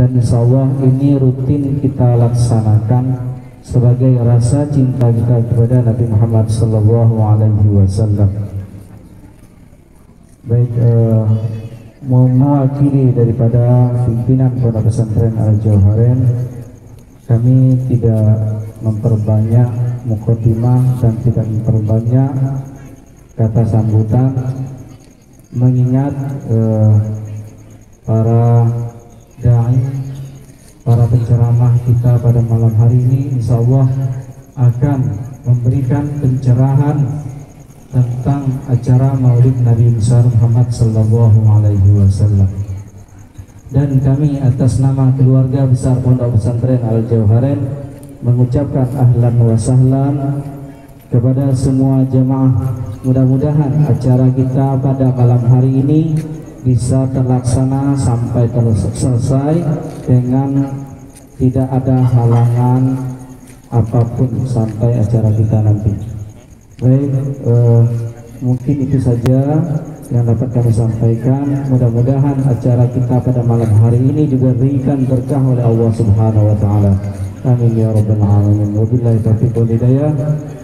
dan insya Allah ini rutin kita laksanakan sebagai rasa cinta kita kepada Nabi Muhammad sallallahu alaihi wasallam. Baik, mewakili daripada pimpinan Pondok Pesantren Al-Jauharain, kami tidak memperbanyak mukadimah dan tidak memperbanyak kata sambutan, mengingat para dai, para penceramah kita pada malam hari ini insya Allah akan memberikan pencerahan tentang acara Maulid Nabi besar Muhammad sallallahu alaihi wasallam. Dan kami atas nama keluarga besar Pondok Pesantren Al-Jauharain mengucapkan ahlan wa sahlan kepada semua jemaah. Mudah-mudahan acara kita pada malam hari ini bisa terlaksana sampai selesai dengan tidak ada halangan apapun sampai acara kita nanti. Baik, mungkin itu saja yang dapat kami sampaikan. Mudah-mudahan acara kita pada malam hari ini juga diberikan berkah oleh Allah Subhanahu wa taala. Amin ya rabbal alamin. Wabillahi taufiq wal hidayah.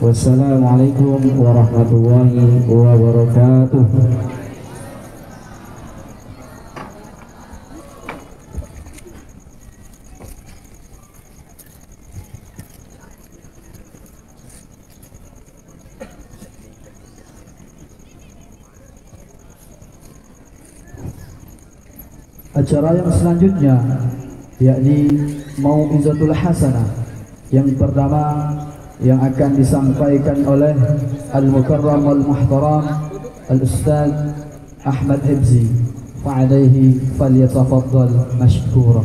Wassalamualaikum warahmatullahi wabarakatuh. Acara yang selanjutnya yakni Mau'izatul Hasanah yang pertama yang akan disampaikan oleh Al-Mukarram Wal-Muhtaram Al-Ustaz Ahmad Hibzi, fa'alaihi falyatafaddal mashkura.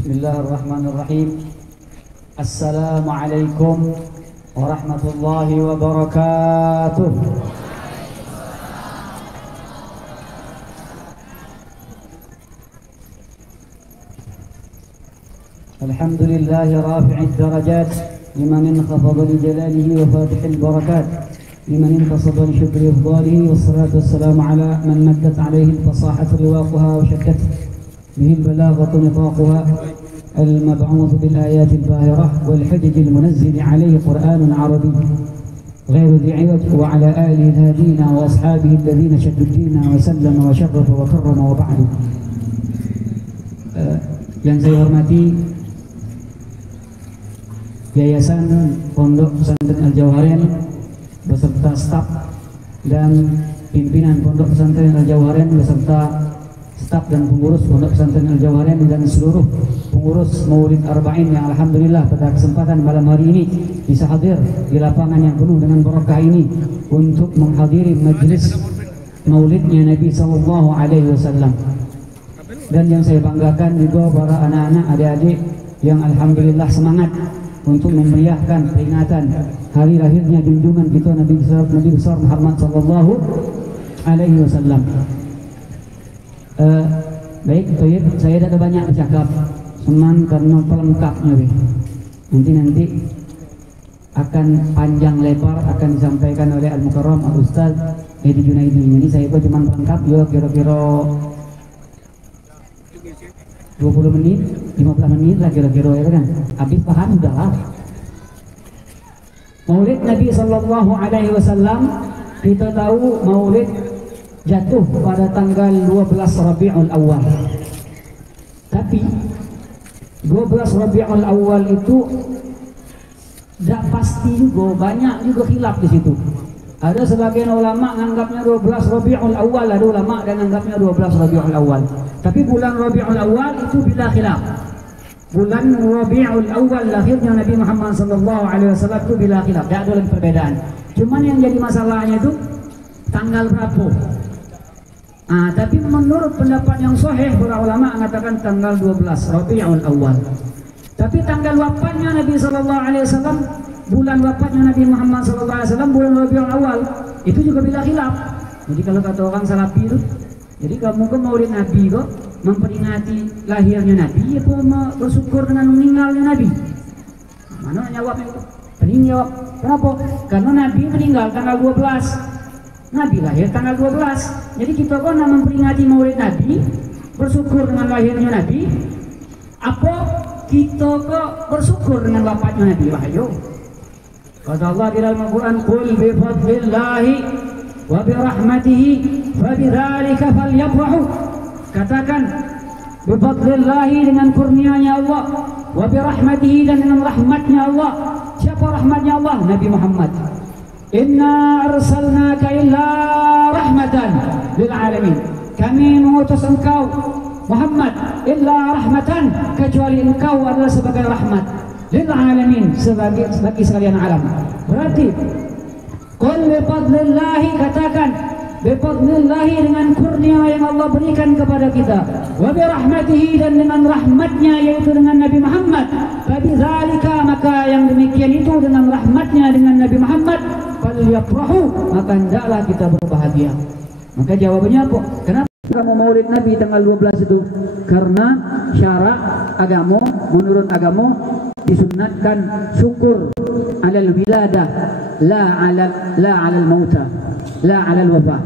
Bismillahirrahmanirrahim. Assalamualaikum warahmatullahi wabarakatuh. Alhamdulillahi rafi'id darajat liman inkhafada li jalalihi wa fatihil barakat liman intasaba li syukri afdalihi wassalatu wassalamu ala man maddat alaihi al-fasahatu riwaquha wa shaddat bihi al-balaghatu nifaquha المبعوث بالآيات الباهرة والحجج المنزل عليه قرآن عربي غير ذي عوج وعلى آله الهادين وأصحابه الذين شدوا الدين وسلم وشرف وكرم وبعد. Yang saya hormati Yayasan Pondok Pesantren Al-Jauharain beserta staf dan pimpinan Pondok Pesantren Al-Jauharain beserta staf dan pengurus Pondok Pesantren Al-Jauharain dan seluruh pengurus Maulid Arba'in yang alhamdulillah pada kesempatan malam hari ini bisa hadir di lapangan yang penuh dengan berkah ini untuk menghadiri majlis Maulidnya Nabi sallallahu alaihi wasallam. Dan yang saya banggakan juga para anak-anak, adik-adik yang alhamdulillah semangat untuk memeriahkan peringatan hari lahirnya junjungan kita Nabi besar Muhammad sallallahu alaihi wasallam. Baik, saya tidak ada banyak bercakap, cuman karena pelengkapnya nanti akan panjang lebar akan disampaikan oleh Al-Mukarram Al-Ustaz Edi Junaidi. Jadi saya itu cuma pelengkap ya kira-kira 20 menit, 15 menit lah kira-kira ya kan. Habis paham sudah lah. Maulid Nabi sallallahu alaihi wasallam, kita tahu Maulid jatuh pada tanggal 12 Rabiul Awal. Tapi 12 Rabiul Awal itu tidak pasti juga, banyak juga khilaf di situ. Ada sebagian ulama menganggapnya 12 Rabiul Awal, ada ulama yang menganggapnya 12 Rabiul Awal. Tapi bulan Rabiul Awal itu bila khilaf. Bulan Rabiul Awal lahirnya Nabi Muhammad sallallahu alaihi wasallam itu bila khilaf, tidak ada lagi perbedaan. Cuman yang jadi masalahnya itu tanggal berapa. Tapi menurut pendapat yang sahih para ulama mengatakan tanggal 12 Rabiul Awal. Tapi tanggal wafatnya Nabi sallallahu alaihi wasallam bulan wafatnya Nabi Muhammad SAW bulan Rabiul Awal, itu juga bila khilaf. Jadi kalau kata orang Salafi itu, jadi kamu ke maulid Nabi kok memperingati lahirnya Nabi, apa bersyukur dengan meninggalnya Nabi? Mana jawabnya itu? Paling jawab, kenapa? Karena Nabi meninggal tanggal 12, Nabi lahir tanggal 12. Jadi kita kok nak memperingati maulid Nabi, bersyukur dengan lahirnya Nabi, apa kita kok bersyukur dengan wafatnya Nabi? Wahyu. Kata Allah di dalam Al-Quran, "Qul bi fadlillahi wa bi rahmatihi fa bidzalika falyafrahu." Katakan, bi fadlillahi, dengan kurnianya Allah, wa bi rahmatihi, dan dengan rahmatnya Allah. Siapa rahmatnya Allah? Nabi Muhammad. Inna arsalnaka illa rahmatan lil alamin. Kami mengutus engkau Muhammad illa rahmatan, kecuali engkau adalah sebagai rahmat lil alamin, bagi sekalian alam. Berarti qul bi fadlillahi, katakan bi fadlillahi, dengan kurnia yang Allah berikan kepada kita, wa bi rahmatihi, dan dengan rahmatnya yaitu dengan Nabi Muhammad. Fabidzalika, maka yang demikian itu dengan rahmatnya dengan Nabi Muhammad, falyafrahu, maka hendaklah kita berbahagia. Maka jawabannya apa? Kenapa kamu maulid Nabi tanggal 12 itu? Karena syarak agama, menurut agama disunatkan syukur alal wiladah, la alal mauta, la alal wafah.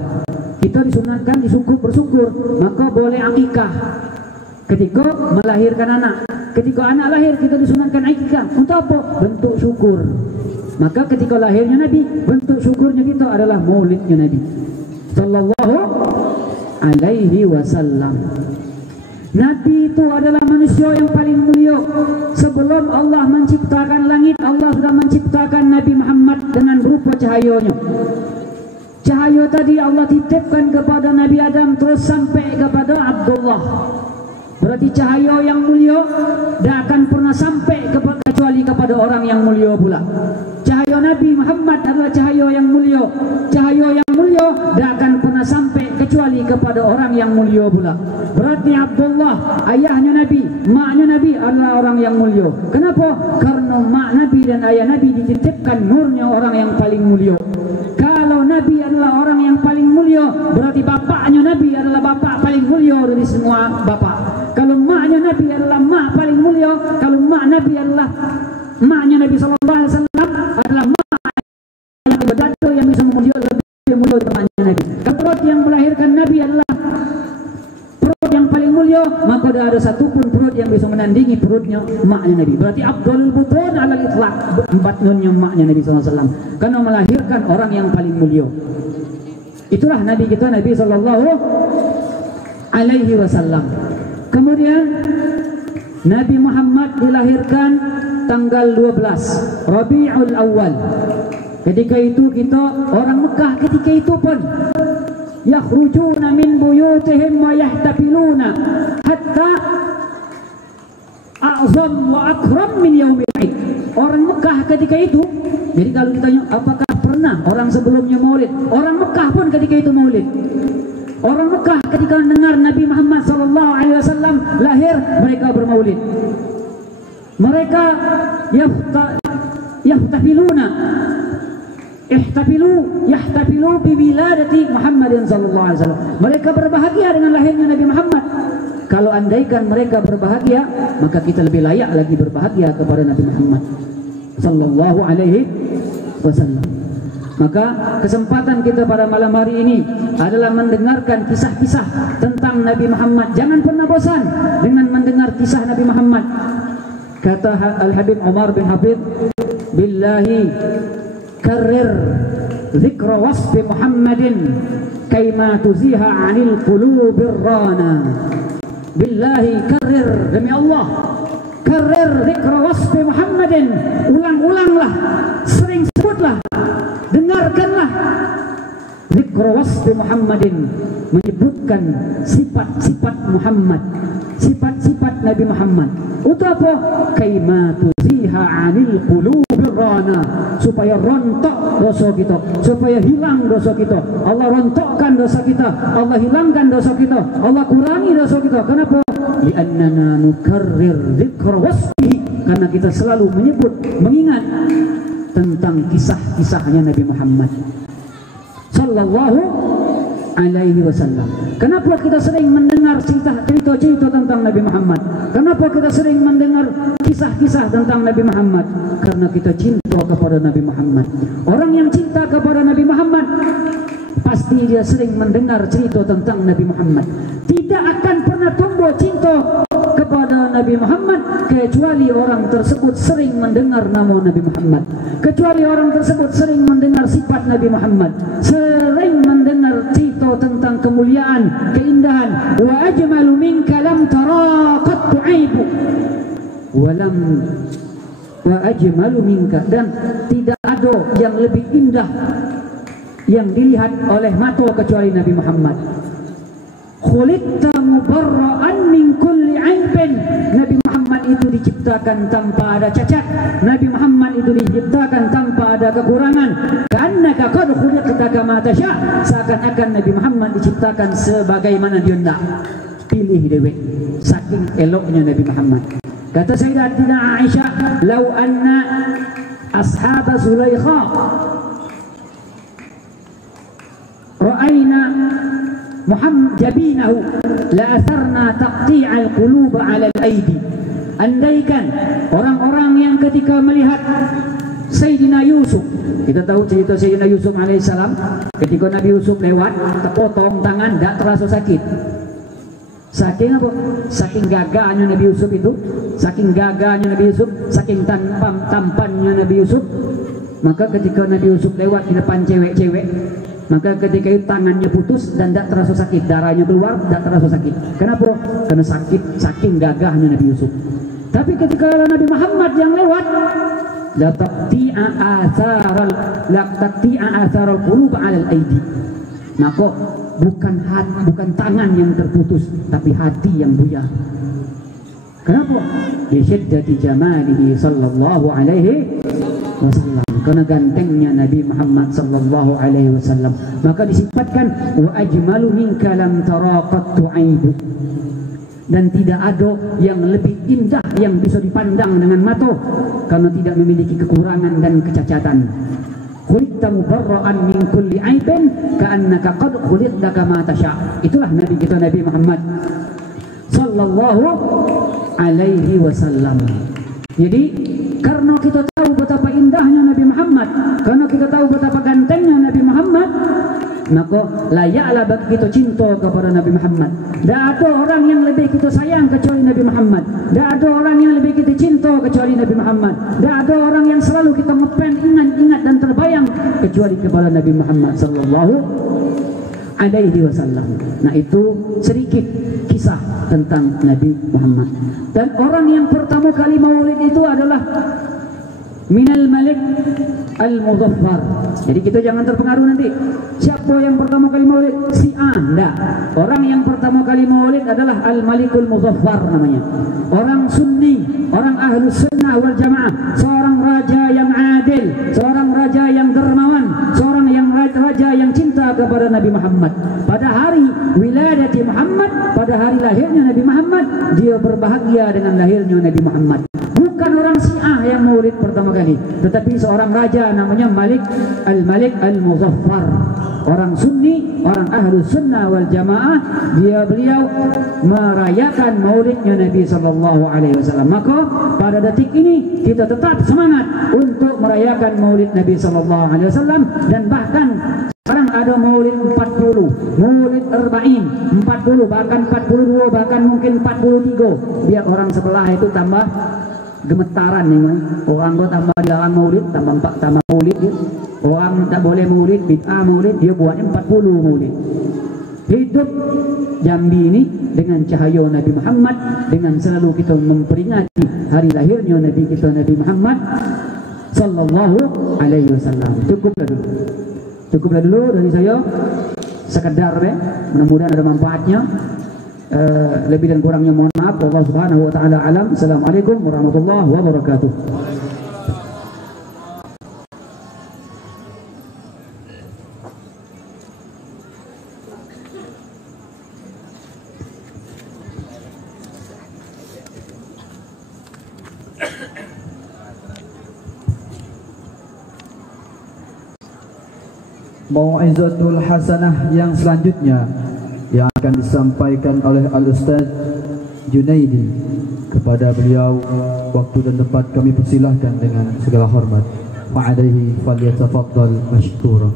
Kita disunatkan bersyukur, maka boleh akikah ketika melahirkan anak. Ketika anak lahir kita disunatkan akikah. Untuk apa? Bentuk syukur. Maka ketika lahirnya Nabi, bentuk syukurnya kita adalah maulidnya Nabi sallallahu alaihi wasallam. Nabi itu adalah manusia yang paling mulia. Sebelum Allah menciptakan langit, Allah sudah menciptakan Nabi Muhammad dengan berupa cahayanya. Cahaya tadi Allah titipkan kepada Nabi Adam terus sampai kepada Abdullah. Berarti cahaya yang mulia tidak akan pernah sampai kecuali kepada orang yang mulia pula. Cahaya Nabi Muhammad adalah cahaya yang mulia. Cahaya yang mulia tidak akan pernah sampai kecuali kepada orang yang mulia pula. Berarti Abdullah, ayahnya Nabi, maknya Nabi adalah orang yang mulia. Kenapa? Karena mak Nabi dan ayah Nabi dititipkan nurnya orang yang paling mulia. Kalau Nabi adalah orang yang paling mulia, berarti bapaknya Nabi adalah bapak paling mulia dari semua bapak. Kalau maknya Nabi adalah mak paling mulia, kalau mak Nabi adalah maknya Nabi SAW adalah mak yang berjatuh yang bisa memulia lebih mulia dari maknya Nabi. Kalau perut yang melahirkan Nabi adalah perut yang paling mulia, maka tidak ada satupun perut yang bisa menandingi perutnya maknya Nabi. Berarti Abdul Butun alal itlaq, empat nunnya maknya Nabi SAW, karena melahirkan orang yang paling mulia. Itulah Nabi kita, Nabi Sallallahu Alaihi Wasallam. Kemudian Nabi Muhammad dilahirkan tanggal 12 Rabiul Awal. Ketika itu kita orang Mekah ketika itu pun yakhrujuna min buyutihim wa yahtafiluna hatta a'zam wa akram min yaumil Id. Orang Mekah ketika itu, jadi kalau ditanya apakah pernah orang sebelumnya maulid, orang Mekah pun ketika itu maulid. Orang Mekah ketika mendengar Nabi Muhammad SAW lahir, mereka bermaulid. Mereka yahtafiluna, yahtafilu bi wiladati Muhammadin sallallahu alaihi wasallam. Mereka berbahagia dengan lahirnya Nabi Muhammad. Kalau andaikan mereka berbahagia, maka kita lebih layak lagi berbahagia kepada Nabi Muhammad sallallahu alaihi wasallam. Maka kesempatan kita pada malam hari ini adalah mendengarkan kisah-kisah tentang Nabi Muhammad. Jangan pernah bosan dengan mendengar kisah Nabi Muhammad. Kata Al-Habib Umar bin Hafid, billahi karrir zikra wasfi Muhammadin kaima tuziha 'anil qulubir rana. Billahi karrir, demi Allah, karrir zikra wasfi Muhammadin, ulang-ulanglah, sering sebutlah, dengarkanlah zikra wasfi Muhammadin, menyebutkan sifat-sifat Muhammad, sifat-sifat Nabi Muhammad. Untuk apa? Kaima tuziha 'anil qulubir rana, supaya rontok dosa kita, supaya hilang dosa kita. Allah rontokkan dosa kita, Allah hilangkan dosa kita, Allah kurangi dosa kita. Kenapa? Li'annana nukarrir dzikra wasfihi, karena kita selalu menyebut, mengingat tentang kisah-kisahnya Nabi Muhammad sallallahu alaihi wasallam. Kenapa kita sering mendengar cerita-cerita tentang Nabi Muhammad? Kenapa kita sering mendengar kisah-kisah tentang Nabi Muhammad? Karena kita cinta kepada Nabi Muhammad. Orang yang cinta kepada Nabi Muhammad pasti dia sering mendengar cerita tentang Nabi Muhammad. Tidak akan pernah tumbuh cinta kepada Nabi Muhammad kecuali orang tersebut sering mendengar nama Nabi Muhammad, kecuali orang tersebut sering mendengar sifat Nabi Muhammad, sering mendengar cerita tentang kemuliaan, keindahan. Wa ajmalu minka lam tara qattu aibu wa ajmalu minka, dan tidak ada yang lebih indah yang dilihat oleh mata kecuali Nabi Muhammad. Khuliqta mubarra'an min kulli aibin. Nabi Muhammad itu diciptakan tanpa ada cacat. Nabi Muhammad itu diciptakan tanpa ada kekurangan. Ka'annaka qad khuliqta kama tasha'. Seakan-akan Nabi Muhammad diciptakan sebagaimana dia hendak. Pilih dewe. Saking eloknya Nabi Muhammad. Kata Sayyidatina Aisyah, "Lau anna ashab Zulaikha ra'ayna Muhammad jabinahu la atharna taqti'al qulub 'ala al-aidi." Andaikan orang-orang yang ketika melihat Sayyidina Yusuf, kita tahu cerita Sayyidina Yusuf alaihissalam, ketika Nabi Yusuf lewat terpotong tangan, tak terasa sakit. Saking apa? Saking gagahnya Nabi Yusuf itu, saking gagahnya Nabi Yusuf, saking tampannya Nabi Yusuf. Maka ketika Nabi Yusuf lewat di depan cewek-cewek, maka ketika itu tangannya putus dan tak terasa sakit, darahnya keluar, tak terasa sakit. Kenapa? Karena sakit saking gagahnya Nabi Yusuf. Tapi ketika Nabi Muhammad yang lewat, la taqti'a atharal qulub 'ala al-aidi. Maka bukan tangan yang terputus, tapi hati yang buyar. Kenapa? Bi syiddati jamalihi sallallahu alaihi wasallam. Karena gantengnya Nabi Muhammad sallallahu alaihi wasallam. Maka disifatkan wa ajmalu minka lam tara qattu aibu. Dan tidak ada yang lebih indah yang bisa dipandang dengan mata karena tidak memiliki kekurangan dan kecacatan. Khuliqta mubarra'an min kulli aibin ka'annaka qad khuliqta kama tasha'. Itulah Nabi kita Nabi Muhammad sallallahu alaihi wasallam. Jadi karena kita tahu betapa indahnya Nabi Muhammad, karena kita tahu betapa gantengnya Nabi Muhammad, maka layaklah bagi kita cinta kepada Nabi Muhammad. Tak ada orang yang lebih kita sayang kecuali Nabi Muhammad. Tak ada orang yang lebih kita cinta kecuali Nabi Muhammad. Tak ada orang yang selalu kita ngepen ingat dan terbayang kecuali kepada Nabi Muhammad sallallahu alaihi wasallam. Nah, itu sedikit kisah tentang Nabi Muhammad. Dan orang yang pertama kali maulid itu adalah Minal Malik Al-Muzaffar. Jadi kita jangan terpengaruh nanti. Siapa yang pertama kali maulid? Si Anda. Orang yang pertama kali maulid adalah Al-Malikul Muzaffar namanya. Orang Sunni, orang Ahlus Sunnah wal Jamaah, seorang raja yang adil, seorang raja yang dermawan, seorang yang raja yang cinta kepada Nabi Muhammad. Pada hari wiladati Muhammad, pada hari lahirnya Nabi Muhammad, dia berbahagia dengan lahirnya Nabi Muhammad. Bukan orang Syiah yang maulid pertama kali, tetapi seorang raja namanya Malik Al-Muzaffar. Orang Sunni, orang Ahlus Sunnah wal Jamaah, beliau merayakan maulidnya Nabi sallallahu alaihi wasallam. Maka pada detik ini kita tetap semangat untuk merayakan maulid Nabi sallallahu alaihi wasallam, dan bahkan sekarang ada maulid 40, maulid 40, bahkan 42, bahkan mungkin 43. Biar orang sebelah itu tambah gemetaran nih, orang kok tambah jalan maulid, tambah maulid ya. Orang tak boleh maulid, bid'ah maulid, dia buatnya 40 maulid. Hidup Jambi ini dengan cahaya Nabi Muhammad, dengan selalu kita memperingati hari lahirnya Nabi kita Nabi Muhammad sallallahu alaihi wasallam. Cukuplah dulu dari saya, sekedar ya, mudah-mudahan ada manfaatnya. Lebih dan kurangnya mohon maaf. Allah Subhanahu wa taala alam. Assalamualaikum warahmatullahi wabarakatuh. Mau'izatul Hasanah yang selanjutnya yang akan disampaikan oleh Al-Ustaz Junaidi. Kepada beliau waktu dan tempat kami persilahkan dengan segala hormat. Fa'alaihi falyatafaddal mashkura.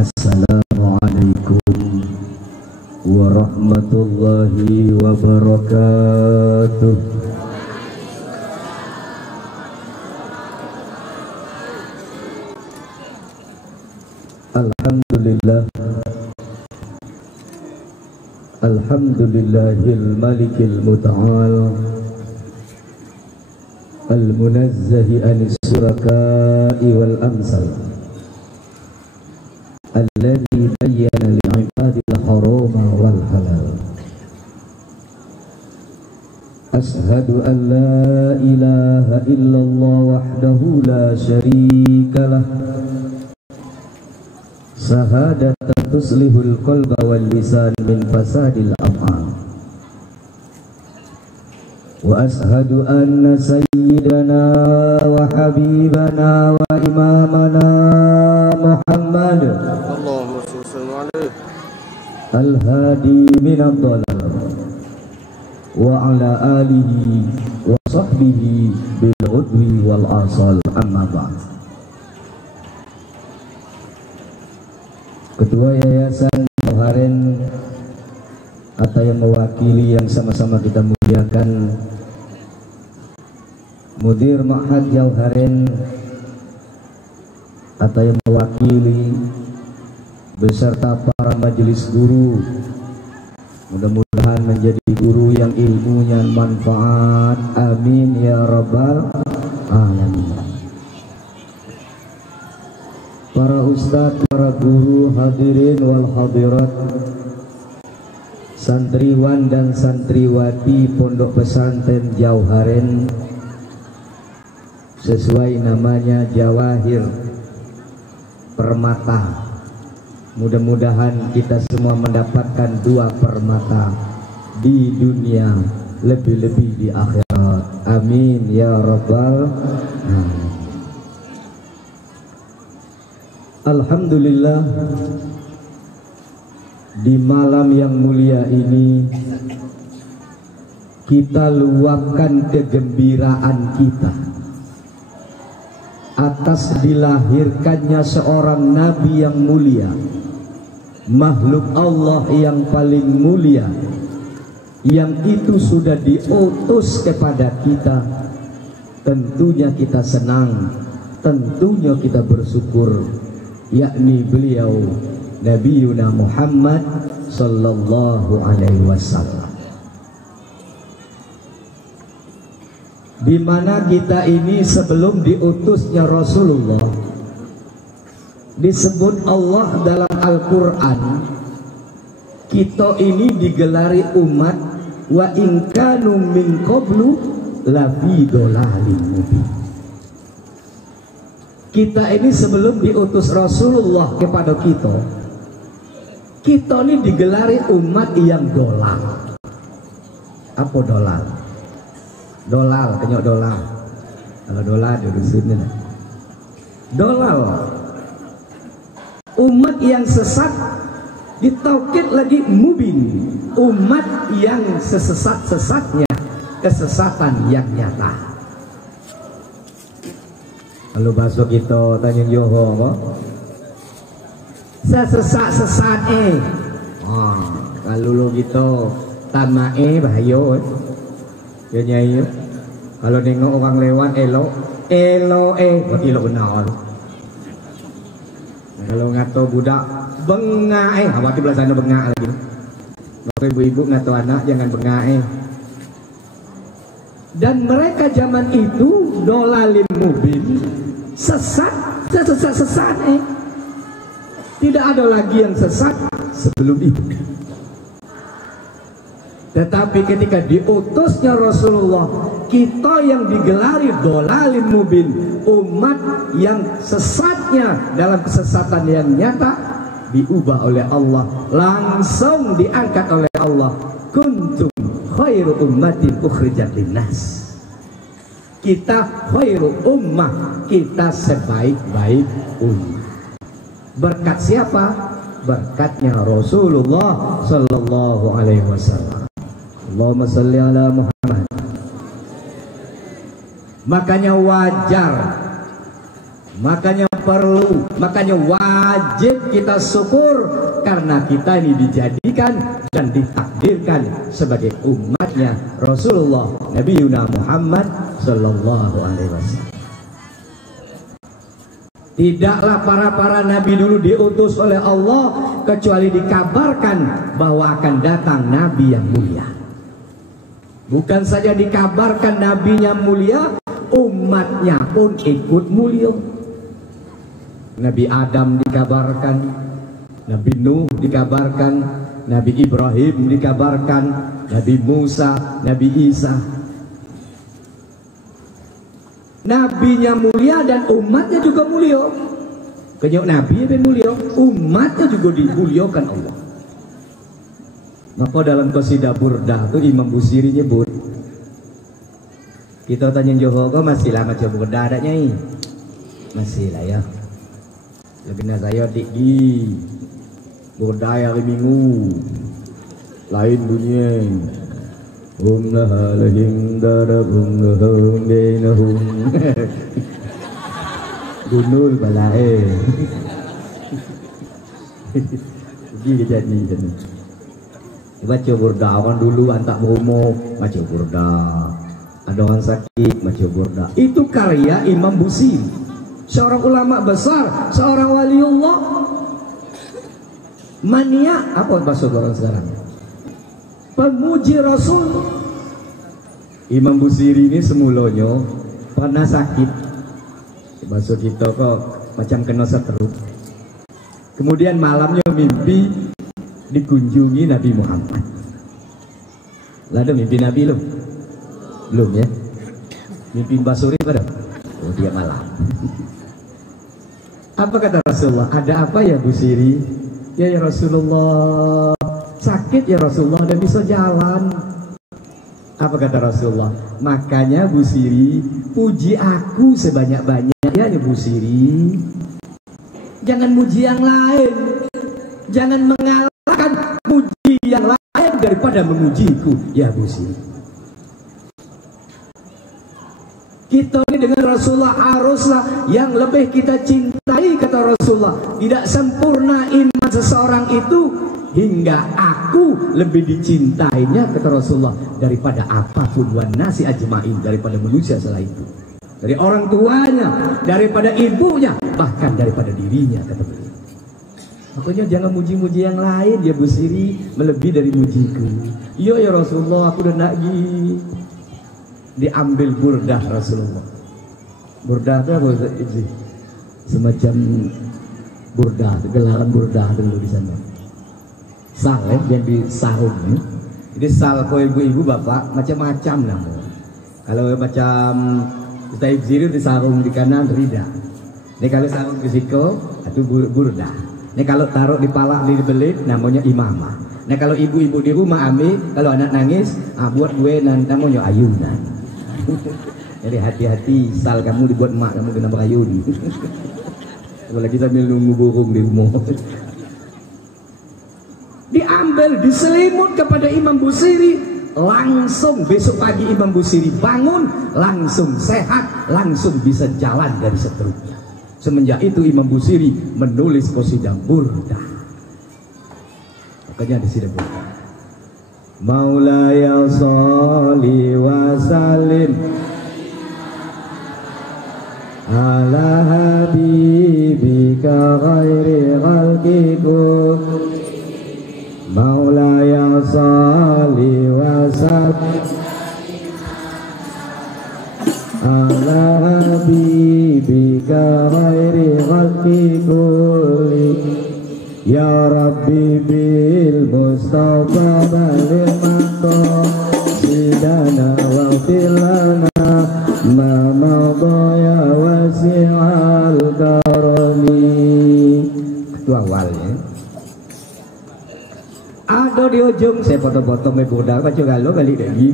Assalamualaikum warahmatullahi wabarakatuh. Alhamdulillah, alhamdulillahil malikil muta'al al-munazzahi anis suraka'i wal amsal alladhi bayyana li'ibadil harama wal halal. Ashhadu an la ilaha illallah wahdahu la syarika lah, sahadatan tuslihul qalba wal lisan min fasadil af'al. Wa ashhadu anna sayyidana wa habibana wa imamana Muhammad Allahumma salli alaihi al-hadi minad dhalal wa ala alihi wa sahbihi bil udwi wal asal, amma ba'd. Ketua Yayasan Jauharen atau yang mewakili yang sama-sama kita muliakan, Mudir Ma'had Jauharen atau yang mewakili beserta para majelis guru, mudah-mudahan menjadi guru yang ilmunya manfaat, amin ya rabbal alamin. Para ustadz, para guru, hadirin wal hadirat, santriwan dan santriwati Pondok Pesantren Jauharen, sesuai namanya Jawahir Permata. Mudah-mudahan kita semua mendapatkan dua permata di dunia, lebih-lebih di akhirat, amin ya rabbal alamin. Alhamdulillah, di malam yang mulia ini kita luapkan kegembiraan kita atas dilahirkannya seorang nabi yang mulia, makhluk Allah yang paling mulia, yang itu sudah diutus kepada kita. Tentunya kita senang, tentunya kita bersyukur, yakni beliau Nabiuna Muhammad sallallahu alaihi wasallam. Di mana kita ini sebelum diutusnya Rasulullah, disebut Allah dalam Al-Quran, kita ini digelari umat wa in kanu min qablu lafi dolalin mubin. Kita ini sebelum diutus Rasulullah kepada kita ini digelari umat yang dolal. Apa dolal? Dolal, kenyok dolal. Kalau dolal di dusunnya. Dolal, umat yang sesat, ditaukid lagi mubin, umat yang sesesat-sesatnya, kesesatan yang nyata. Kalau bahasa kita tanya Yoho apa? Sesesat-sesat kalau lo gitu tamae bahaya ya nyai. Kalau nengok orang lewat elok berarti lo benar. Kalau ngato budak bengak berarti belasana bengak lagi. Maka ibu-ibu ngato anak jangan bengae. Dan mereka zaman itu dolalin mubin, sesat. Tidak ada lagi yang sesat sebelum itu. Tetapi ketika diutusnya Rasulullah, kita yang digelari dolalin mubin, umat yang sesatnya dalam kesesatan yang nyata, diubah oleh Allah, langsung diangkat oleh Allah. Kuntum khairu ummatin ukhrijat linnas. Kita khairu ummah, kita sebaik-baik ummah. Berkat siapa? Berkatnya Rasulullah sallallahu alaihi wasallam. Allahumma shalli ala Muhammad. Makanya wajar, makanya perlu, makanya wajib kita syukur karena kita ini dijadikan dan ditakdirkan sebagai umatnya Rasulullah Nabi Muhammad sallallahu alaihi wasallam. Tidaklah para nabi dulu diutus oleh Allah kecuali dikabarkan bahwa akan datang nabi yang mulia. Bukan saja dikabarkan nabinya mulia, umatnya pun ikut mulia. Nabi Adam dikabarkan, Nabi Nuh dikabarkan, Nabi Ibrahim dikabarkan, Nabi Musa, Nabi Isa. Nabinya mulia dan umatnya juga mulia. Kenyok Nabi yang mulia, umatnya juga dimuliakan Allah. Maka dalam qasidah Burdah itu Imam Busiri nyebut, kita tanya Johor kok masih lama coba Burdah ada nyai, masih lah ya. Lebih saya tinggi Burdah hari Minggu lain bunyi. Lahim darabum lahum bainahum gunul balae. Begini jadi. Baca Burdah kan dulu antak berumo baca Burdah. Ada orang sakit baca Burdah. Itu karya Imam Busiri, seorang ulama besar, seorang waliullah. Mania apa bahasa orang sekarang? Pemuji Rasul. Imam Busiri ini semulanya pernah sakit. Bahasa kita kok macam kena setruk. Kemudian malamnya mimpi dikunjungi Nabi Muhammad. Lalu mimpi Nabi lo? Belum ya? Mimpi Basuri pada? Oh dia malam. Apa kata Rasulullah? Ada apa ya Busiri? Ya Rasulullah, sakit ya Rasulullah, dan bisa jalan. Apa kata Rasulullah? Makanya Busiri, puji aku sebanyak-banyaknya ya Busiri. Jangan muji yang lain. Jangan mengalahkan puji yang lain daripada memujiku ya Busiri. Kita ini dengan Rasulullah haruslah yang lebih kita cintai, kata Rasulullah. Tidak sempurna iman seseorang itu hingga aku lebih dicintainya, kata Rasulullah, daripada apapun wan nasi ajmain, daripada manusia selain itu. Dari orang tuanya, daripada ibunya, bahkan daripada dirinya, kata beliau. Makanya jangan muji-muji yang lain ya Busiri, melebihi dari mujiku. Iya ya Rasulullah, aku udah nagi. Diambil Burdah Rasulullah. Burdah itu apa? Semacam Burdah, gelaran Burdah dulu di sana. Sal yang di sarung. Jadi sal kau ibu-ibu bapak macam-macam namanya. Kalau macam kita ibziri di sarung di kanan rida. Ini kalau sarung di siko itu Burdah. Ini kalau taruh di palak di belit namanya imamah. Nah kalau ibu-ibu di rumah ambil, kalau anak nangis, buat gue namanya ayunan. Jadi hati-hati, sal kamu dibuat emak kamu kena berayun. Apalagi sambil nunggu burung di rumah. Diambil, diselimut kepada Imam Busiri. Langsung besok pagi Imam Busiri bangun, langsung sehat, langsung bisa jalan dari seterusnya. Semenjak itu Imam Busiri menulis qasidah Burdah. Makanya di sini Burdah. Maulaya sholli wa sallim ala habibika ghairi khalqikum. Maulaya sab ala habibika ghairi khalqi kulli ya Rabbi bil Mustafa baligh maqasidana wa filana ma madaya wasi'al karami. Itu awalnya. Ada di ujung saya foto-foto meboda baca galau kali lagi.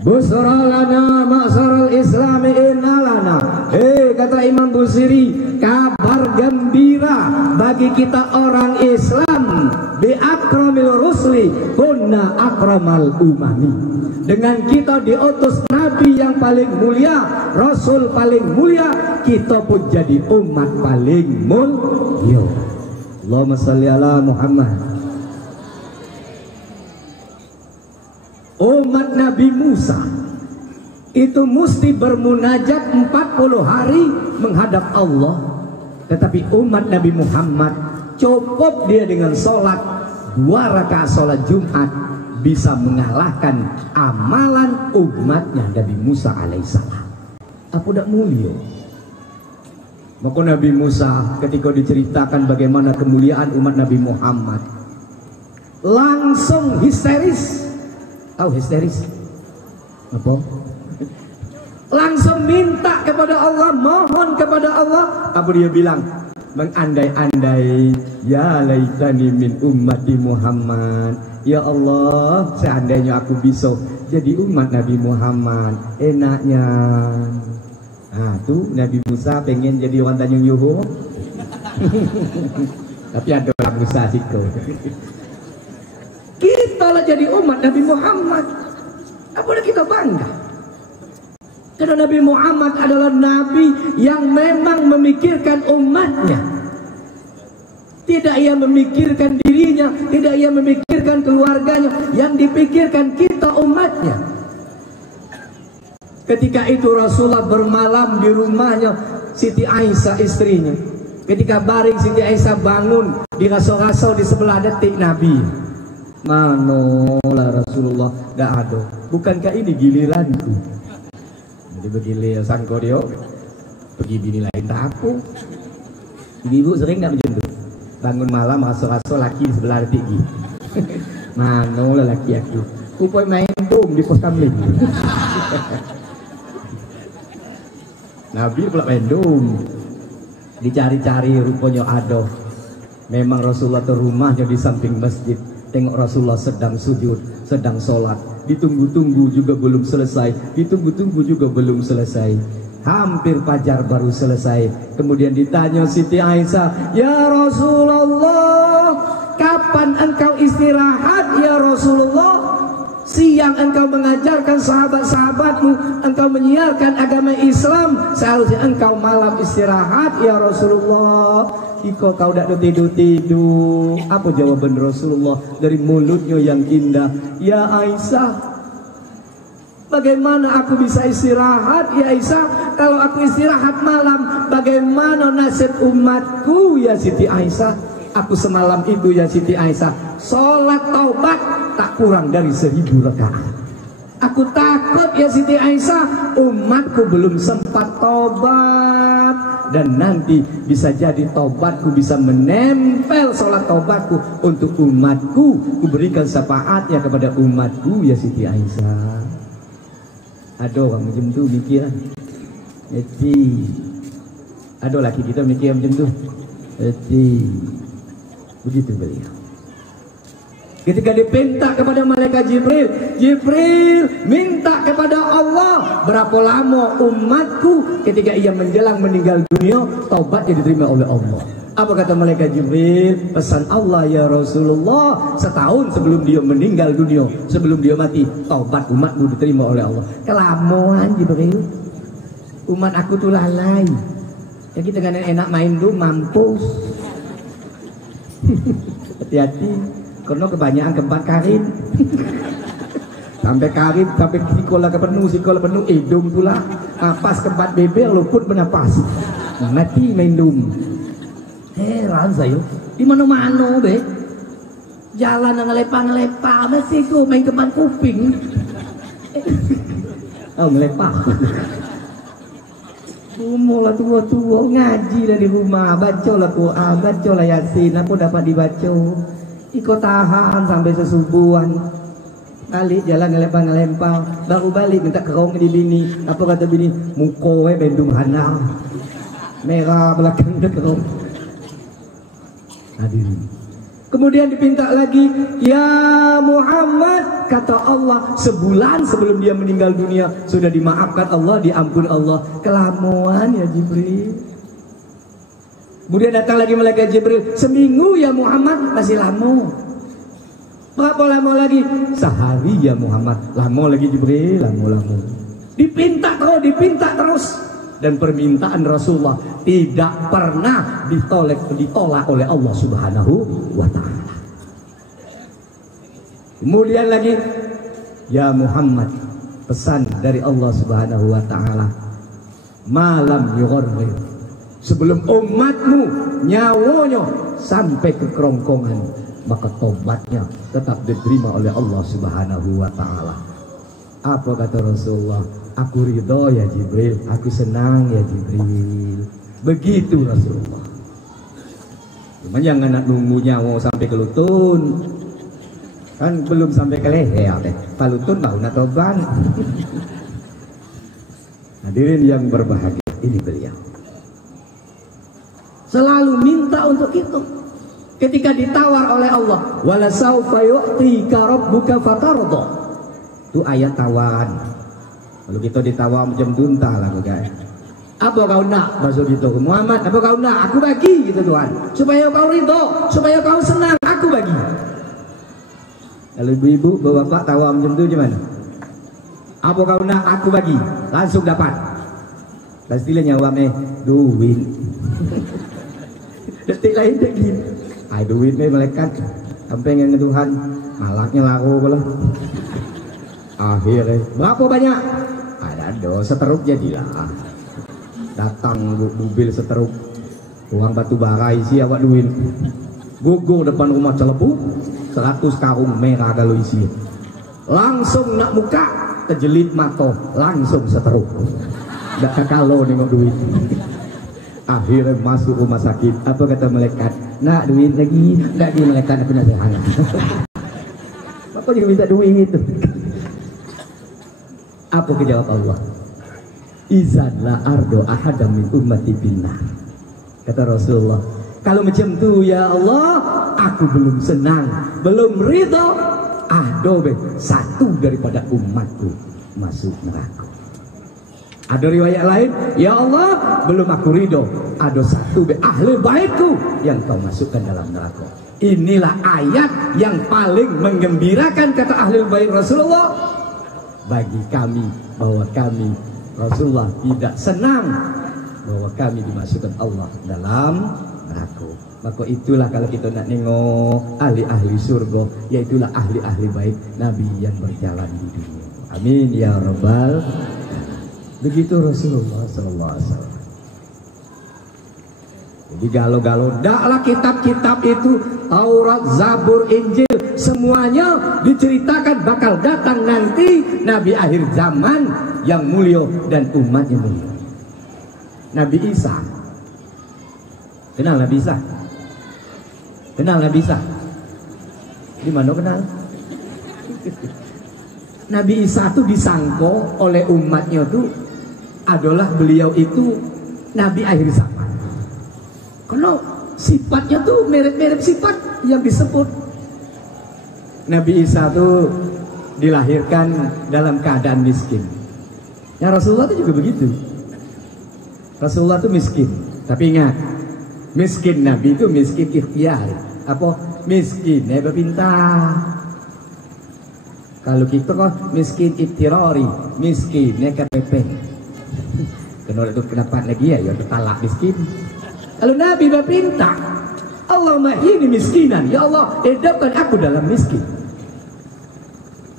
Busra lana ma'saral islami innalana. Kata Imam Busiri, kabar gembira bagi kita orang Islam, bi akramil rusli kunna akramal umami. Dengan kita diutus Nabi yang paling mulia, Rasul paling mulia, kita pun jadi umat paling mulia. Allahumma salli ala Muhammad. Umat Nabi Musa itu mesti bermunajat 40 hari menghadap Allah. Tetapi umat Nabi Muhammad cukup dia dengan sholat 2 rakaat sholat Jumat bisa mengalahkan amalan umatnya Nabi Musa alaihissalam. Apa tidak mulia? Maka Nabi Musa ketika diceritakan bagaimana kemuliaan umat Nabi Muhammad langsung histeris. Tahu histeris? Apa? Langsung minta kepada Allah, mohon kepada Allah. Apa dia bilang? Mengandai-andai, ya laitani min ummati Muhammad. Ya Allah, seandainya aku bisa jadi umat Nabi Muhammad, enaknya. Nah, tuh Nabi Musa pengen jadi orang Tanjung Yoho. Tapi ada orang Musa siku. Kita lah jadi umat Nabi Muhammad. Apa kita bangga? Karena Nabi Muhammad adalah Nabi yang memang memikirkan umatnya. Tidak ia memikirkan dirinya, tidak ia memikirkan keluarganya, yang dipikirkan kita umatnya. Ketika itu Rasulullah bermalam di rumahnya Siti Aisyah istrinya. Ketika baring Siti Aisyah bangun, dirasau-rasau di sebelah detik Nabi. Manolah Rasulullah, tidak ada. Bukankah ini giliranku? Jadi begini sangko dia, pergi bini lain tak aku. Ibu sering tidak macam tu. Bangun malam rasau-rasau laki di sebelah detik gini. Manolah laki aku. Upaya main bom di pos kamling. Nabi pula mendung, dicari-cari rupanya ada. Memang Rasulullah itu rumahnya di samping masjid. Tengok Rasulullah sedang sujud, sedang sholat. Ditunggu-tunggu juga belum selesai. Ditunggu-tunggu juga belum selesai. Hampir fajar baru selesai. Kemudian ditanya Siti Aisyah, ya Rasulullah, kapan engkau istirahat ya Rasulullah? Siang engkau mengajarkan sahabat-sahabatmu, engkau menyiarkan agama Islam, seharusnya engkau malam istirahat ya Rasulullah. Iko kau tidak tidur-tidur. Apa jawaban Rasulullah dari mulutnya yang indah? Ya Aisyah, bagaimana aku bisa istirahat ya Aisyah? Kalau aku istirahat malam, bagaimana nasib umatku ya Siti Aisyah? Aku semalam itu ya Siti Aisyah sholat taubat tak kurang dari 1000 rakaat. Aku takut ya Siti Aisyah, umatku belum sempat taubat, dan nanti bisa jadi taubatku bisa menempel sholat taubatku untuk umatku. Kuberikan syafaatnya kepada umatku ya Siti Aisyah. Ada orang macam tu mikir. Jadi ada laki kita mikir macam tu. Jadi begitu beliau. Ketika dipinta kepada malaikat Jibril, Jibril minta kepada Allah, berapa lama umatku ketika ia menjelang meninggal dunia taubatnya diterima oleh Allah. Apa kata malaikat Jibril? Pesan Allah ya Rasulullah, setahun sebelum dia meninggal dunia, sebelum dia mati, taubat umatmu diterima oleh Allah. Kelamaan Jibril, umat aku tuh lalai. Ya kita kan enak main dulu mampus. Hati-hati. Karena kebanyakan keempat karin. Sampai karin, sampai sekolah penuh, hidung pula. Napas keempat bebel, luput bernapas. Mati main dum. Heran saya. Di mana-mana be. Jalan ngelepah masih ku main kepan kuping. Oh ngelepah. Mulai tua-tua ngaji lah di rumah, baca lah Quran, baca lah Yasin, apa dapat dibaca. Iko tahan sampai sesubuhan. Balik jalan ngelempang, baru balik minta kerong di bini. Apa kata bini? Mukowe bendung hanal, merah belakang dia kerong. Hadirin. Kemudian dipinta lagi, ya Muhammad, kata Allah, sebulan sebelum dia meninggal dunia sudah dimaafkan Allah, diampun Allah. Kelamuan ya Jibril. Kemudian datang lagi malaikat Jibril, seminggu ya Muhammad, masih lama. Berapa lama lagi? Sehari ya Muhammad. Lama lagi Jibril, lama. Dipinta terus. Dan permintaan Rasulullah tidak pernah ditolak oleh Allah Subhanahu wa ta'ala. Kemudian lagi, ya Muhammad, pesan dari Allah Subhanahu wa ta'ala, malam yugharrir, sebelum umatmu nyawanya sampai ke kerongkongan, maka tobatnya tetap diterima oleh Allah Subhanahu wa ta'ala. Apa kata Rasulullah? Aku ridho ya Jibril, aku senang ya Jibril. Begitu Rasulullah. Cuma jangan nak nunggu nyawa sampai ke lutun. Kan belum sampai ke leher deh. Pak lutun baru nak tobat. Hadirin yang berbahagia, ini beliau selalu minta untuk itu. Ketika ditawar oleh Allah, wala saufa yu'tika rabbuka fatarda. Itu ayat tawan. Kalau kita ditawar macam dunta lah guys. Apa kau nak? Maksud itu Muhammad, apa kau nak? Aku bagi gitu Tuhan. Supaya kau ridho, supaya kau senang, aku bagi. Kalau ibu-ibu, bapak tawar macam itu gimana? Apa kau nak? Aku bagi. Langsung dapat. Pastilah nyawamnya duit. Detik lain detik. Duit nih malaikat. Sampai dengan Tuhan, malaknya laku pula. Akhirnya berapa banyak? Ada seteruk jadilah. Datang mobil seteruk, uang batu bara isi awak duit. Gugur depan rumah Celebu, 100 karung merah kalau isi. Langsung nak muka, kejelit mata, langsung seteruk. Gak kalau nengok duit. Akhirnya masuk rumah sakit. Apa kata malaikat? Nak duit lagi? Nak di malaikat aku nak sehat. Bapak juga minta duit itu. Apa kejawab Allah? Izan la ardo ahadam min ummati binnar. Kata Rasulullah, kalau macam tu ya Allah, aku belum senang, belum ridho. Satu daripada umatku masuk neraka. Ada riwayat lain, ya Allah, belum aku ridho, ada satu ahli baitku yang kau masukkan dalam neraka. Inilah ayat yang paling menggembirakan, kata ahli bait Rasulullah, bagi kami, bahwa kami Rasulullah tidak senang bahwa kami dimasukkan Allah dalam neraka. Maka itulah kalau kita nak nengok ahli-ahli surga, yaitulah ahli-ahli baik Nabi yang berjalan di dunia. Amin ya rabbal. Begitu Rasulullah SAW. Jadi galau-galau, daklah kitab-kitab itu, Taurat, Zabur, Injil, semuanya diceritakan bakal datang nanti Nabi akhir zaman yang mulia dan umatnya mulia. Nabi Isa. Kenal Nabi Isa? Kenal Nabi Isa? Di mana kenal? Nabi Isa itu disangko oleh umatnya itu adalah beliau itu Nabi akhir zaman. Karena sifatnya tuh mirip-mirip sifat yang disebut. Nabi Isa tuh dilahirkan dalam keadaan miskin. Ya Rasulullah itu juga begitu. Rasulullah itu miskin. Tapi ingat, miskin Nabi itu miskin ikhtiar. Apa? Miskin pintar. Kalau kita kok miskin ibtirari, miskinnya kepepeng. Kenapa itu kenapa lagi ya? Ya talak miskin. Kalau Nabi berpinta, Allahumma ini miskinan, ya Allah hidupkan aku dalam miskin.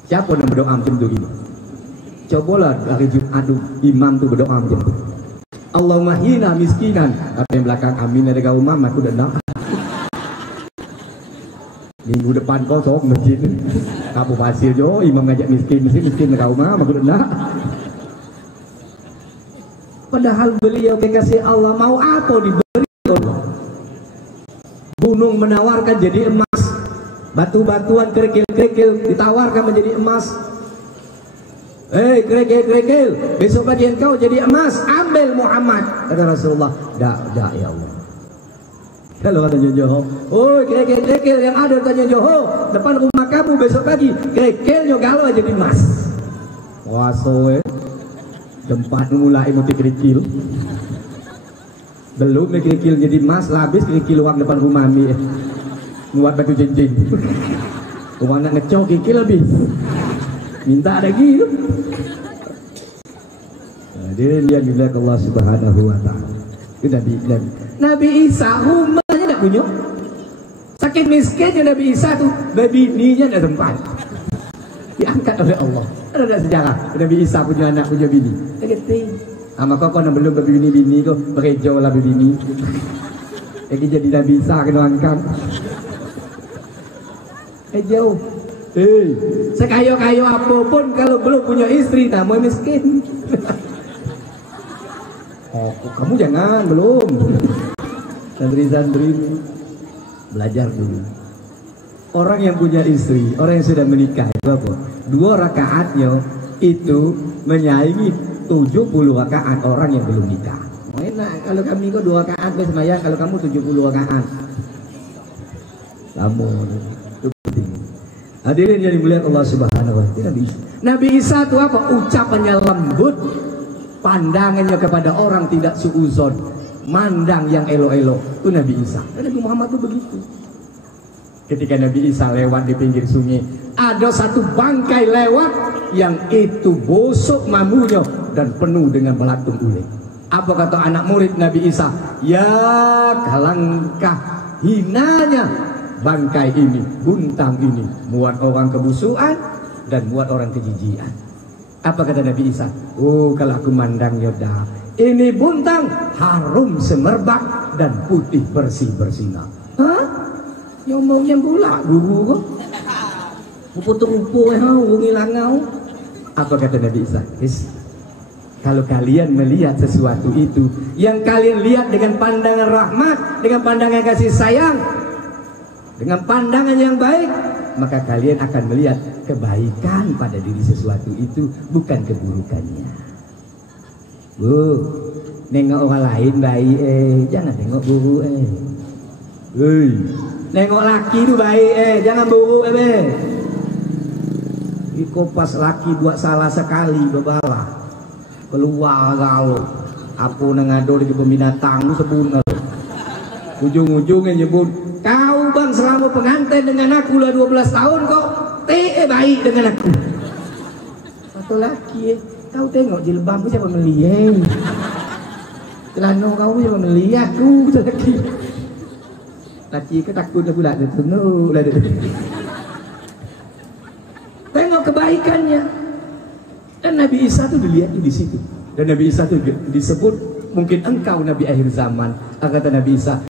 Siapa yang berdoa macam itu gini? Cobalah dari Jumat imam tuh berdoa macam itu. Allahumma hina miskinan. Apa yang belakang amin ada kaum aku dan doa. Minggu depan kosong masjid. Kamu pasir jo, imam ngajak miskin kau mah aku nak. Padahal beliau kekasih Allah mau apa diberi Allah. Gunung menawarkan jadi emas, batu-batuan kerikil-kerikil ditawarkan menjadi emas. Kerikil-kerikil, besok pagi engkau jadi emas, ambil Muhammad, kata Rasulullah. Dak ya Allah. Kalau katanya Joho, kerikil-kerikil yang ada katanya Joho depan rumah kamu besok pagi, kerikilnya galau jadi emas. Wasoe, tempat mulai mau kerikil. Belum kerikil jadi emas, habis kerikil uang depan rumah mi. Buat batu cincin. Uang nak ngecok kerikil habis. Minta ada gitu. Dia juga Allah Subhanahu wa taala. Itu Nabi Isa rumahnya enggak punya. Saking miskinnya Nabi Isa tuh, bininya enggak sempat. Diangkat oleh Allah. Ada sejarah Nabi Isa punya anak, punya bini. Begitu. Ama kau nak belum berbini kau berejo lah berbini. Lagi jadi Nabi Isa kena angkat. Jauh. Sekaya-kaya apapun kalau belum punya istri namanya miskin. Oh, kamu jangan belum. Santri-santri belajar dulu. Orang yang punya istri, orang yang sudah menikah itu apa? 2 rakaatnya itu menyaingi 70 rakaat orang yang belum nikah. Oh, enak kalau kami kok 2 rakaat bersemayang, kalau kamu 70 rakaat. Kamu itu penting. Hadirin yang dimuliakan Allah Subhanahu wa taala. Nabi Isa itu apa? Ucapannya lembut, pandangannya kepada orang tidak suuzon, mandang yang elo-elo. Itu Nabi Isa. Dan Nabi Muhammad itu begitu. Ketika Nabi Isa lewat di pinggir sungai, ada satu bangkai lewat yang itu busuk mamunya dan penuh dengan belatung uleng. Apa kata anak murid Nabi Isa? Ya kalangkah hinanya bangkai ini, buntang ini, muat orang kebusukan dan muat orang kejijian. Apa kata Nabi Isa? Oh, kalau aku mandang yaudah, ini buntang harum semerbak dan putih bersih bersinar. Hah? Yang mau yang pula guru kok rupo-rupo ngilangau. Apa kata Nabi Isa? Kalau kalian melihat sesuatu itu yang kalian lihat dengan pandangan rahmat, dengan pandangan kasih sayang, dengan pandangan yang baik, maka kalian akan melihat kebaikan pada diri sesuatu itu, bukan keburukannya. Bu, nengok orang lain baik jangan nengok buruk nengok laki itu baik jangan buruk Iko pas laki buat salah sekali berbala keluar galau apa nangado di peminatang sebun ujung-ujungnya nyebut kau bang selama pengantin dengan aku lah 12 tahun kok baik dengan aku. Satu laki kau tengok jilbabmu siapa melihat celana kau siapa melihat aku laki ketakut pula tentu lah tengok kebaikannya. Dan Nabi Isa itu dilihat di situ. Dan Nabi Isa itu disebut mungkin engkau Nabi akhir zaman. Kata Nabi Isa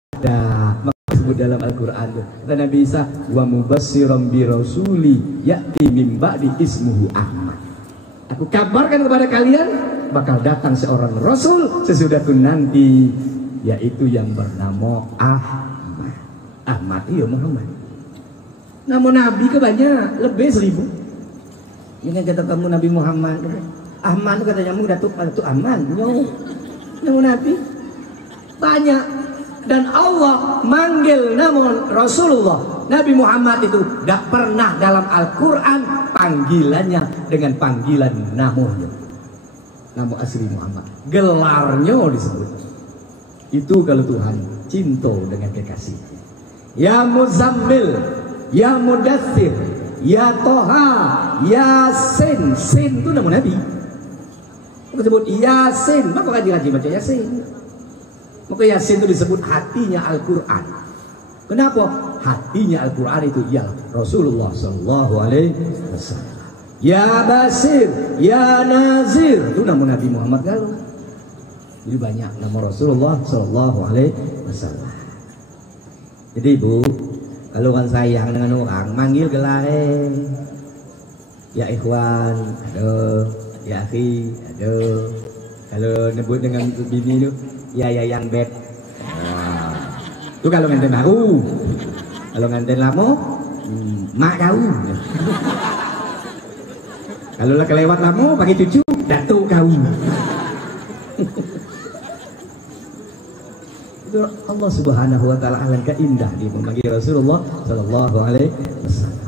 disebut dalam Al-Quran. Kata Nabi Isa, wa mubassiran bi rasuli ya'ti min ba'di ismuhu Ahmad. Aku kabarkan kepada kalian bakal datang seorang rasul sesudahku nanti, yaitu yang bernama Ahmad. Ahmad iya Muhammad. Nama Nabi ke banyak, lebih 1000. Ini kata kamu Nabi Muhammad. Ahmad itu katanya mu Datuk Ahmad. Nama Nabi banyak. Dan Allah manggil nama Rasulullah Nabi Muhammad itu tidak pernah dalam Al-Quran panggilannya dengan panggilan namanya, nama asli Muhammad, gelarnya disebut. Itu kalau Tuhan cinta dengan kekasih. Ya Muzammil, Ya Mudaththir, Ya Toha, Yasin. Sin itu nama Nabi. Disebut Yasin. Maka kaji baca Yasin. Maka Yasin itu disebut hatinya Al-Quran. Kenapa? Hatinya Al-Quran itu ya Rasulullah Sallallahu Alaihi Wasallam. Ya Basir, Ya Nazir, itu nama Nabi Muhammad kalau. Jadi banyak nama Rasulullah Sallallahu Alaihi Wasallam. Jadi Ibu, Kalau kan sayang dengan orang, manggil gelarnya. Ya ikhwan, aduh, ya akhi, aduh. Kalau nyebut dengan bini itu, ya yang beb. Itu kalau nganten baru. Kalau nganten lama, mak kau. Kalau lah kelewat lama, pakai cucu, datuk kau. Itu Allah Subhanahu wa taala alangkah indah dia memanggil Rasulullah sallallahu alaihi wasallam.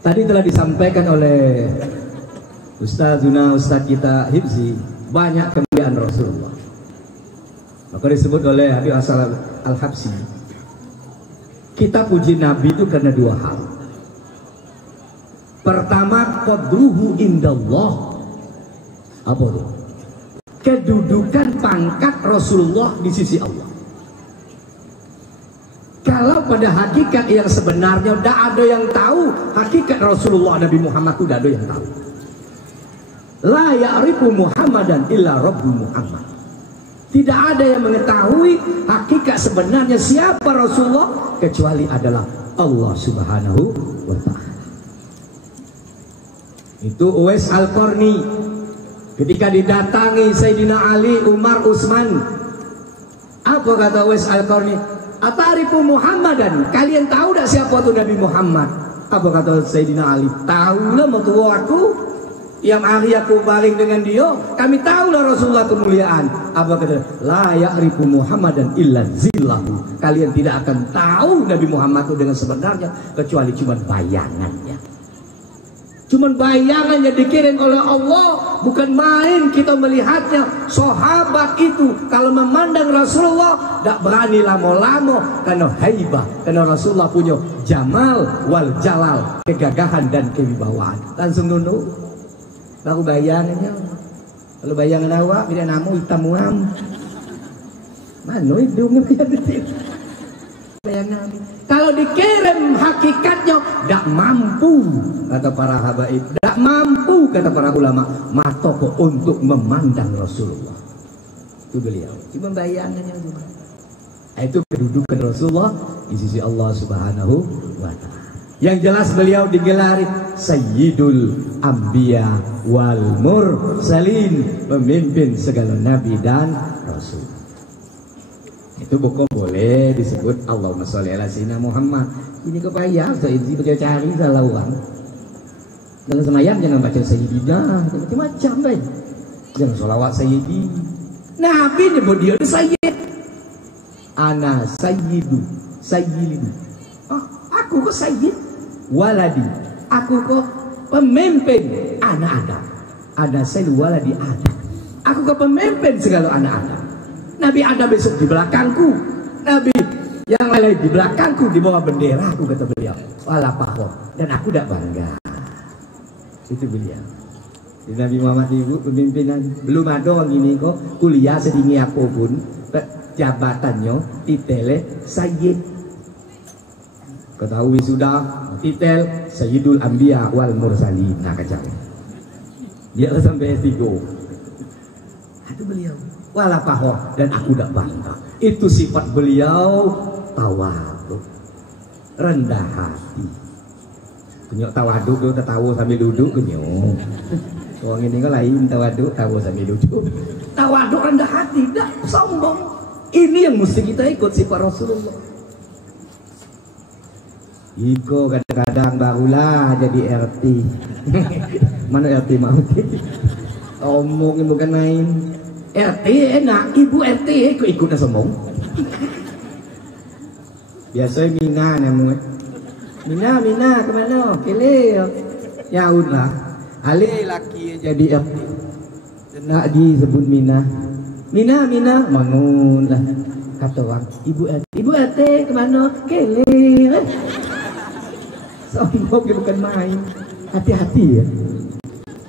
Tadi telah disampaikan oleh Ustaz kita Hibzi banyak kemuliaan Rasulullah. Maka disebut oleh Habib Asal Al-Habsi, kita puji Nabi itu karena dua hal. Pertama, qadruhu indallah. Apa itu? Kedudukan pangkat Rasulullah di sisi Allah. Kalau pada hakikat yang sebenarnya tidak ada yang tahu hakikat Rasulullah Nabi Muhammad itu tidak ada yang tahu. La ya'rifu Muhammadan illa Rabbu Muhammad. Tidak ada yang mengetahui hakikat sebenarnya siapa Rasulullah kecuali adalah Allah Subhanahu wa taala. Itu Uwais Al-Qarni ketika didatangi Sayyidina Ali, Umar, Utsman. Apa kata Uwais Al-Qarni? Atarifu Muhammadan, kalian tahu tak siapa itu Nabi Muhammad? Apa kata Sayyidina Ali? Tahulah mertua aku yang hari aku baring dengan dia, kami tahulah Rasulullah kemuliaan. Apa kata? La ya'rifu Muhammadan illa zillahu. Kalian tidak akan tahu Nabi Muhammad itu dengan sebenarnya kecuali cuma bayangannya. Cuman bayangannya dikirim oleh Allah, bukan main kita melihatnya. Sahabat itu kalau memandang Rasulullah tidak berani lama-lama karena haibah, karena Rasulullah punya jamal wal jalal, kegagahan dan kewibawaan. Langsung nunduk, baru bayangannya. Kalau bayangan awak bila namu hitam muam, mana hidungnya bayangan. Kalau dikirim hakikatnya tidak mampu, kata para habaib, tidak mampu, kata para ulama, matoko untuk memandang Rasulullah. Itu beliau, cuma bayangannya cuma. Itu kedudukan Rasulullah di sisi Allah Subhanahu wa taala. Yang jelas beliau digelari Sayyidul Anbiya wal Mursalin, pemimpin segala nabi dan rasul. Itu bukan boleh disebut Allahumma sholli ala sayyidina Muhammad. Ini kebayang saya ini baca cari salah orang. Dalam semayang jangan baca sayyidina, macam-macam baik. Jangan sholawat sayyidi. Nabi nyebut dia sayyid. Ana sayyidu, sayyidu. Aku kok sayyid. Waladi, aku kok pemimpin anak Adam. Ada sayyidu waladi Adam. Aku kok pemimpin segala anak Adam. Nabi Adam besok di belakangku, Nabi yang lain di belakangku, di bawah bendera aku, kata beliau. Walapahoh, dan aku tidak bangga. Itu beliau. Di Nabi Muhammad ibu pemimpinan belum ada orang ini kok kuliah setinggi aku pun jabatannya titele sayyid. Ketahui sudah titel Sayyidul Anbiya wal Mursalin. Nah kacau. Dia sampai S3. Itu beliau. Walapahoh, dan aku tidak bangga. Itu sifat beliau, tawadhu, rendah hati. Kenyok tawadhu itu tahu sambil duduk kenyok. Orang ini kan lain tawadhu, tahu sambil duduk. Tawadhu rendah hati, tidak sombong. Ini yang mesti kita ikut sifat Rasulullah. Iko kadang-kadang barulah jadi RT. Mana RT mau? Omongin bukan main. RT enak, ibu RT ikut-ikut sombong. Biasanya Mina namanya. Mina kemana? Kele. Ya udah. Ali laki jadi RT. Nak disebut Mina. Mina bangun lah. Kata orang ibu RT kemana? Kele. Sombong bukan main. Hati-hati ya.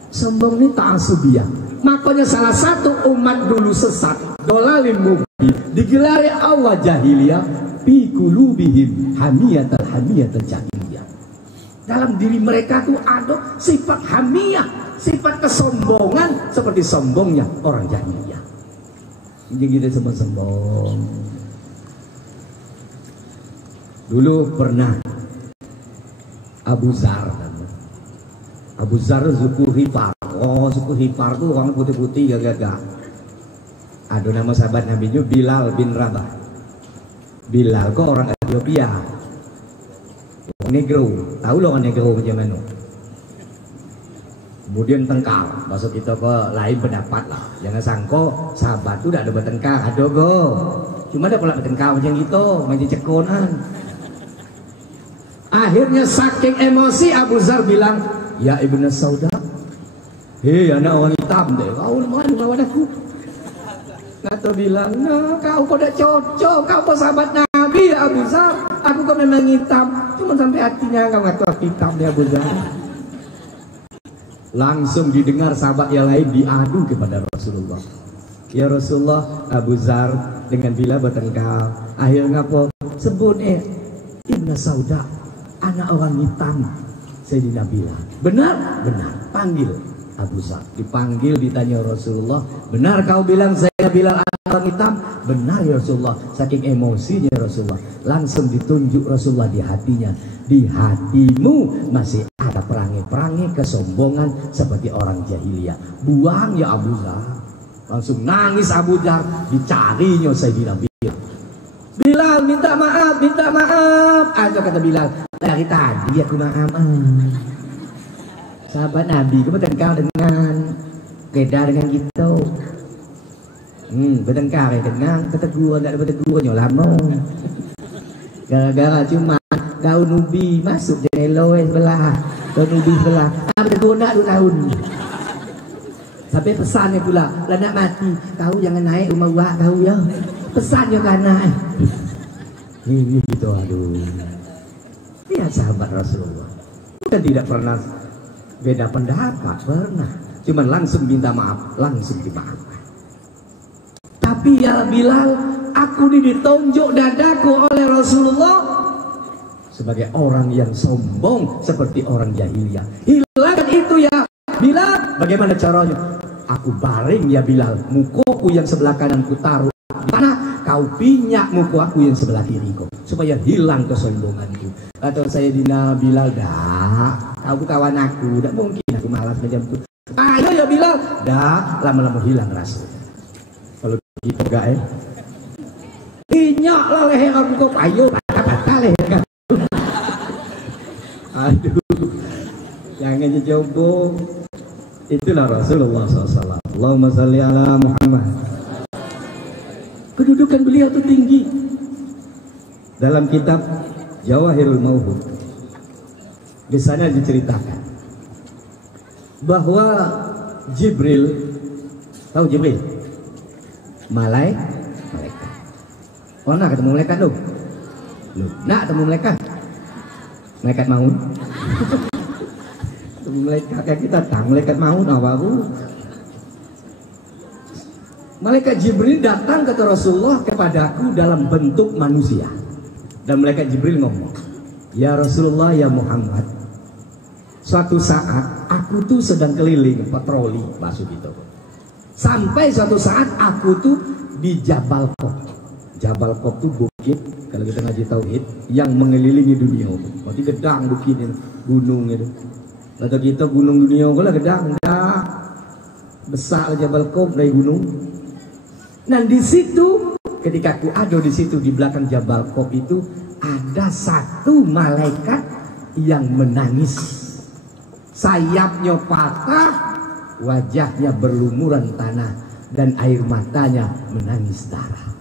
Sombong ini ta'asubiyah. Makanya salah satu umat dulu sesat, dolalin mubin, digelari Allah jahiliyah, fi qulubihim hamiyatal jahiliyah. Dalam diri mereka tuh ada sifat hamiyah, sifat kesombongan seperti sombongnya orang jahiliyah. Jadi kita semua sombong. Dulu pernah Abu Zar suku Hifar. Oh, suku Hifar tuh orang putih-putih gagah. Ada nama sahabat Nabi nya Bilal bin Rabah. Bilal kok orang Ethiopia, negro. Tahu loh orang negro macam mana? Kemudian tengkar, maksud kita ke lain pendapat lah. Jangan sangko sahabat tuh tidak ada bertengkar, ada go. Cuma ada pula bertengkar macam gitu, macam cekonan. Akhirnya saking emosi Abu Zar bilang, ya Ibnu Sauda, hei anak orang hitam deh, kau mana lawan aku? Kata bilang, nah kau tidak cocok, kau kok sahabat Nabi ya Abu Zar. Aku kok memang hitam, cuma sampai hatinya kau ngaku aku hitam deh Abu Zar. Langsung didengar sahabat yang lain diadu kepada Rasulullah. Ya Rasulullah, Abu Zar dengan Bilal bertengkar. Akhirnya apa? Sebut Ibnu Sauda, anak orang hitam Sayyidina Bilal. Benar? Benar. Panggil Abu Zar. Dipanggil, ditanya Rasulullah, benar kau bilang saya Bilal anak orang hitam? Benar ya Rasulullah. Saking emosinya Rasulullah, langsung ditunjuk Rasulullah di hatinya. Di hatimu masih ada perangai-perangai kesombongan seperti orang jahiliyah. Buang ya Abu Zar. Langsung nangis Abu Zar. Dicarinya Sayyidina Bilal. Bilal minta maaf, minta maaf. Aja kata Bilal, dari tadi aku maaf. Sahabat Nabi kamu bertengkar dengan beda dengan gitu. Bertengkar dengan keteguran, tidak ada bertegurannya lama. Gara-gara cuma daun ubi masuk jelo sebelah, daun ubi sebelah. Berteguran tak 2 tahun. Sampai pesannya pula, lah nak mati, kau jangan naik rumah wak kau ya. Pesannya karena ini gitu, aduh. Lihat sahabat Rasulullah, kita tidak pernah beda pendapat, pernah. Cuman langsung minta maaf, langsung dimaafkan. Tapi ya Bilal, aku ditunjuk dadaku oleh Rasulullah sebagai orang yang sombong seperti orang jahiliyah. Hilangkan itu ya Bilal. Bagaimana caranya? Aku baring ya Bilal, mukuku yang sebelah kanan ku taruh di mana, kau pinyak muku aku yang sebelah kiriku, supaya hilang kesombonganku. Atau Sayyidina Bilal, dah, kau kawan aku, tidak mungkin aku malas macam itu. Ayo ya Bilal, dah, lama-lama hilang rasa. Kalau gitu enggak pinyak lah leher aku kok, ayo patah-patah leher kamu. Aduh, jangan dicoba. Itulah Rasulullah SAW. Allahumma salli ala Muhammad. Kedudukan beliau itu tinggi. Dalam kitab Jawahirul Mauhub, di sana diceritakan bahwa Jibril, tahu Jibril? Malaikat. Oh, nak ketemu malaikat lu? Nak ketemu malaikat? Malaikat maun? Malaikat kayak kita tahu malaikat maun awaru. Malaikat Jibril datang kata Rasulullah kepadaku dalam bentuk manusia. Dan malaikat Jibril ngomong, ya Rasulullah ya Muhammad, suatu saat aku tuh sedang keliling patroli, maksud itu. Sampai suatu saat aku tuh di Jabal Qop. Jabal Qop tuh bukit, kalau kita ngaji tauhid, yang mengelilingi dunia. Berarti gedang bukit ini, gunung itu. Atau kita gunung dunia kalau gedang, enggak besar Jabal Qop dari gunung. Nah di situ, ketika aku ada di situ di belakang Jabal Qop itu ada satu malaikat yang menangis. Sayapnya patah, wajahnya berlumuran tanah dan air matanya menangis darah.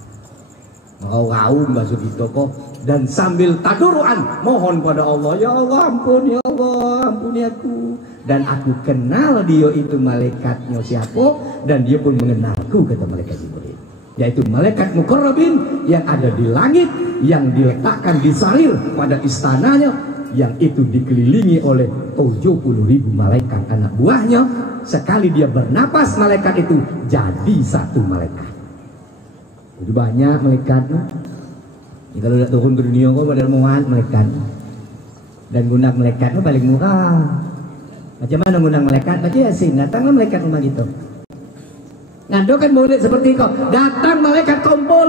Raung masuk di toko dan sambil taduruan mohon pada Allah, ya Allah ampun, ya Allah ampuni aku. Dan aku kenal dia itu malaikatnya siapa, dan dia pun mengenalku, kata malaikat Jibril, yaitu malaikat muqarrabin yang ada di langit, yang diletakkan di sarir pada istananya, yang itu dikelilingi oleh 70.000 malaikat anak buahnya. Sekali dia bernapas malaikat itu jadi satu malaikat. Jadi banyak malaikatnya. Ya, kalau udah turun ke dunia kok pada muat malaikat. Dan guna malaikatnya paling murah. Macam mana guna malaikat? Baca Yasin, datanglah malaikat rumah gitu. Ngadokan maulid seperti kau, datang malaikat kumpul.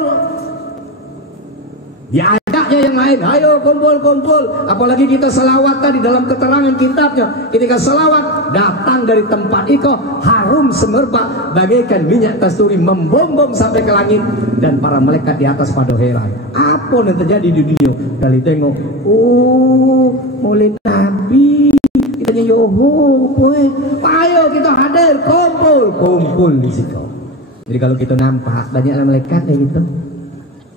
Diajak Ajaknya yang lain, ayo kumpul-kumpul. Apalagi kita salawat tadi dalam keterangan kitabnya, ketika salawat datang dari tempat itu harum semerbak bagaikan minyak kasturi membombong sampai ke langit, dan para malaikat di atas pada heran. Apa yang terjadi di dunia? Kali tengok, oh maulid Nabi, kita yoho, ayo kita hadir, kumpul di situ. Jadi kalau kita nampak banyak malaikat kayak gitu,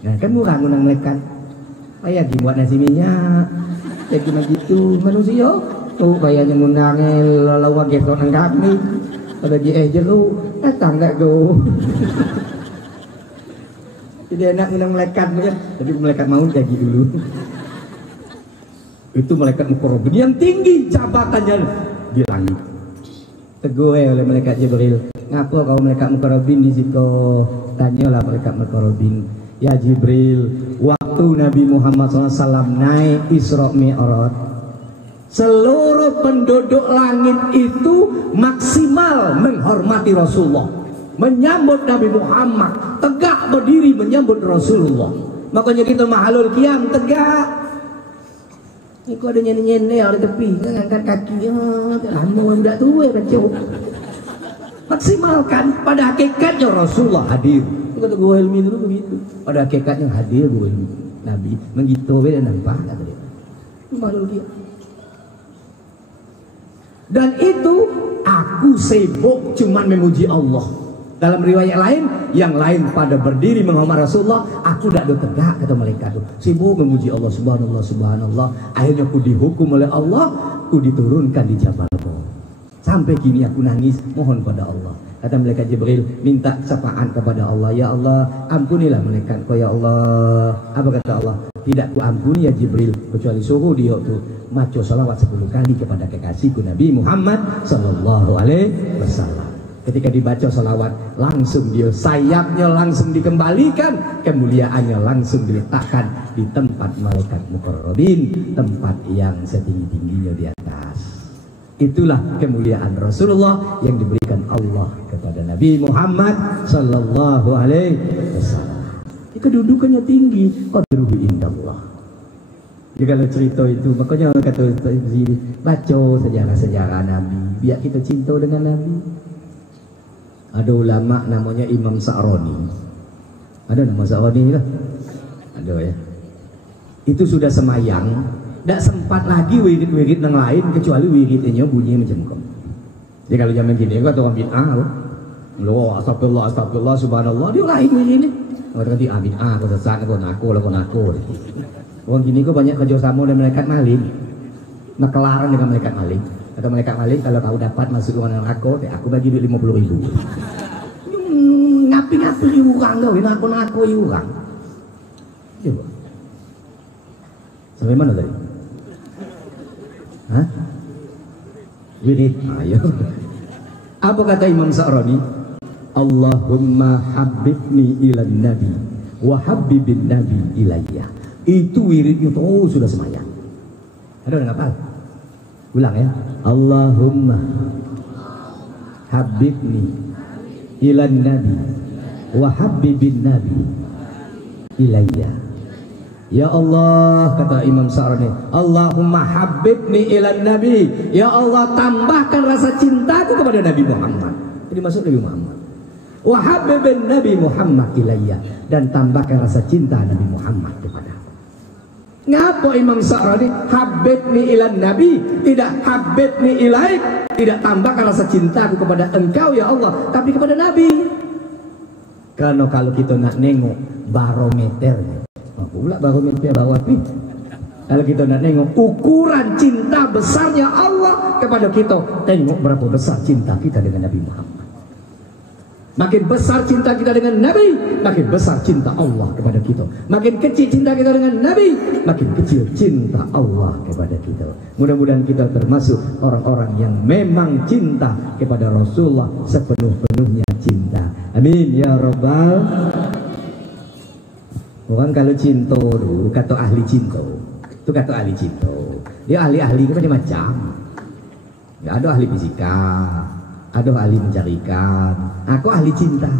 nah kan murah ngundang malaikat. Kayak dibuat nasi minyak, kayak gimana gitu manusia. Tuh kayaknya ngundangnya lawa gesokan kami. Pada aja lu datang nggak go. Jadi enak ngundang malaikat kan. Tapi malaikat mau kayak gitu dulu. Itu malaikat mukarrabin yang tinggi jabatannya di langit. Tegur oleh malaikat Jibril. Ngapa kau malaikat mukarrabin di situ? Tanyalah malaikat mukarrabin. Ya Jibril, waktu Nabi Muhammad SAW naik Isra Mi'raj, seluruh penduduk langit itu maksimal menghormati Rasulullah, menyambut Nabi Muhammad, tegak berdiri menyambut Rasulullah. Makanya kita mahalul qiyam tegak. Ini kok ada nyanyi-nyanyi di tepi, ngangkat kaki, lama udah tua kacau. Maksimalkan, pada hakikatnya Rasulullah hadir. Kata gue ilmi dulu begitu. Pada hakikatnya hadir gue ilmi Nabi begitu beda nampak kata dia. Malu dia. Dan itu aku sibuk cuman memuji Allah. Dalam riwayat lain, yang lain pada berdiri menghormati Rasulullah, aku tidak tegak kata malaikat itu. Sibuk memuji Allah, subhanallah, subhanallah. Akhirnya aku dihukum oleh Allah, aku diturunkan di Jabal Nur. Sampai kini aku nangis mohon pada Allah. Kata malaikat Jibril, minta syafaat kepada Allah. Ya Allah, ampunilah malaikatku ya Allah. Apa kata Allah? Tidak ku ampuni ya Jibril, kecuali suruh dia tu maca salawat 10 kali kepada kekasihku Nabi Muhammad sallallahu alaihi wasallam. Ketika dibaca salawat, langsung dia sayapnya langsung dikembalikan, kemuliaannya langsung diletakkan di tempat malaikat mukarrabin, tempat yang setinggi-tingginya di atas. Itulah kemuliaan Rasulullah yang diberikan Allah kepada Nabi Muhammad sallallahu alaihi wasallam. Kedudukannya tinggi, qadruhu indallah. Jadi kalau cerita itu, makanya orang kata baca sejarah-sejarah Nabi, biar kita cinta dengan Nabi. Ada ulama namanya Imam Sa'roni. Ada nama Sa'roni kah? Ada ya. Itu sudah semayang, tidak sempat lagi wirid-wirid yang lain kecuali wiridnya bunyi macam kau. Jadi kalau zaman gini kau orang bid'ah, lo astagfirullah, astagfirullah, subhanallah, dia lain wiridnya. Orang kata bid'ah, kau sesat, kau naku. Orang gini kau banyak kerjasama dengan malaikat maling, makelaran dengan malaikat maling. Kata malaikat maling, kalau kau dapat masuk ruangan aku bagi duit 50.000. Ngapi-ngapi orang kau, naku orang. Coba. Sampai mana tadi? Hah? Wirid. Ayo. Apa kata Imam Sa'roni? Allahumma habibni ilan nabi wa habibin nabi ilayya. Itu wiridnya tuh sudah semayang. Ada yang hafal? Ulang ya. Allahumma habibni ilan nabi wa habibin nabi ilayya. Ya Allah, kata Imam Sa'roni, Allahumma habibni ilan nabi. Ya Allah, tambahkan rasa cintaku kepada Nabi Muhammad. Jadi masuk Nabi Muhammad. Wa habibin Nabi Muhammad ilayya, dan tambahkan rasa cinta Nabi Muhammad kepada aku. Ngapa Imam Sa'roni habibni ilan nabi, tidak habibni ilaik, tidak tambahkan rasa cintaku kepada engkau ya Allah, tapi kepada Nabi. Karena kalau kita nak nengok barometernya, pula barometer bawah api. Kalau kita nak nengok ukuran cinta besarnya Allah kepada kita, tengok berapa besar cinta kita dengan Nabi Muhammad. Makin besar cinta kita dengan Nabi, makin besar cinta Allah kepada kita. Makin kecil cinta kita dengan Nabi, makin kecil cinta Allah kepada kita. Mudah-mudahan kita termasuk orang-orang yang memang cinta kepada Rasulullah sepenuh-penuhnya cinta. Amin ya Rabbal. Orang kalau cinta dulu, kata ahli cinta, itu kata ahli cinta. Dia ahli-ahli macam-macam. Ya, ada ahli fisika, ada ahli mencari ikan. Aku ahli cinta.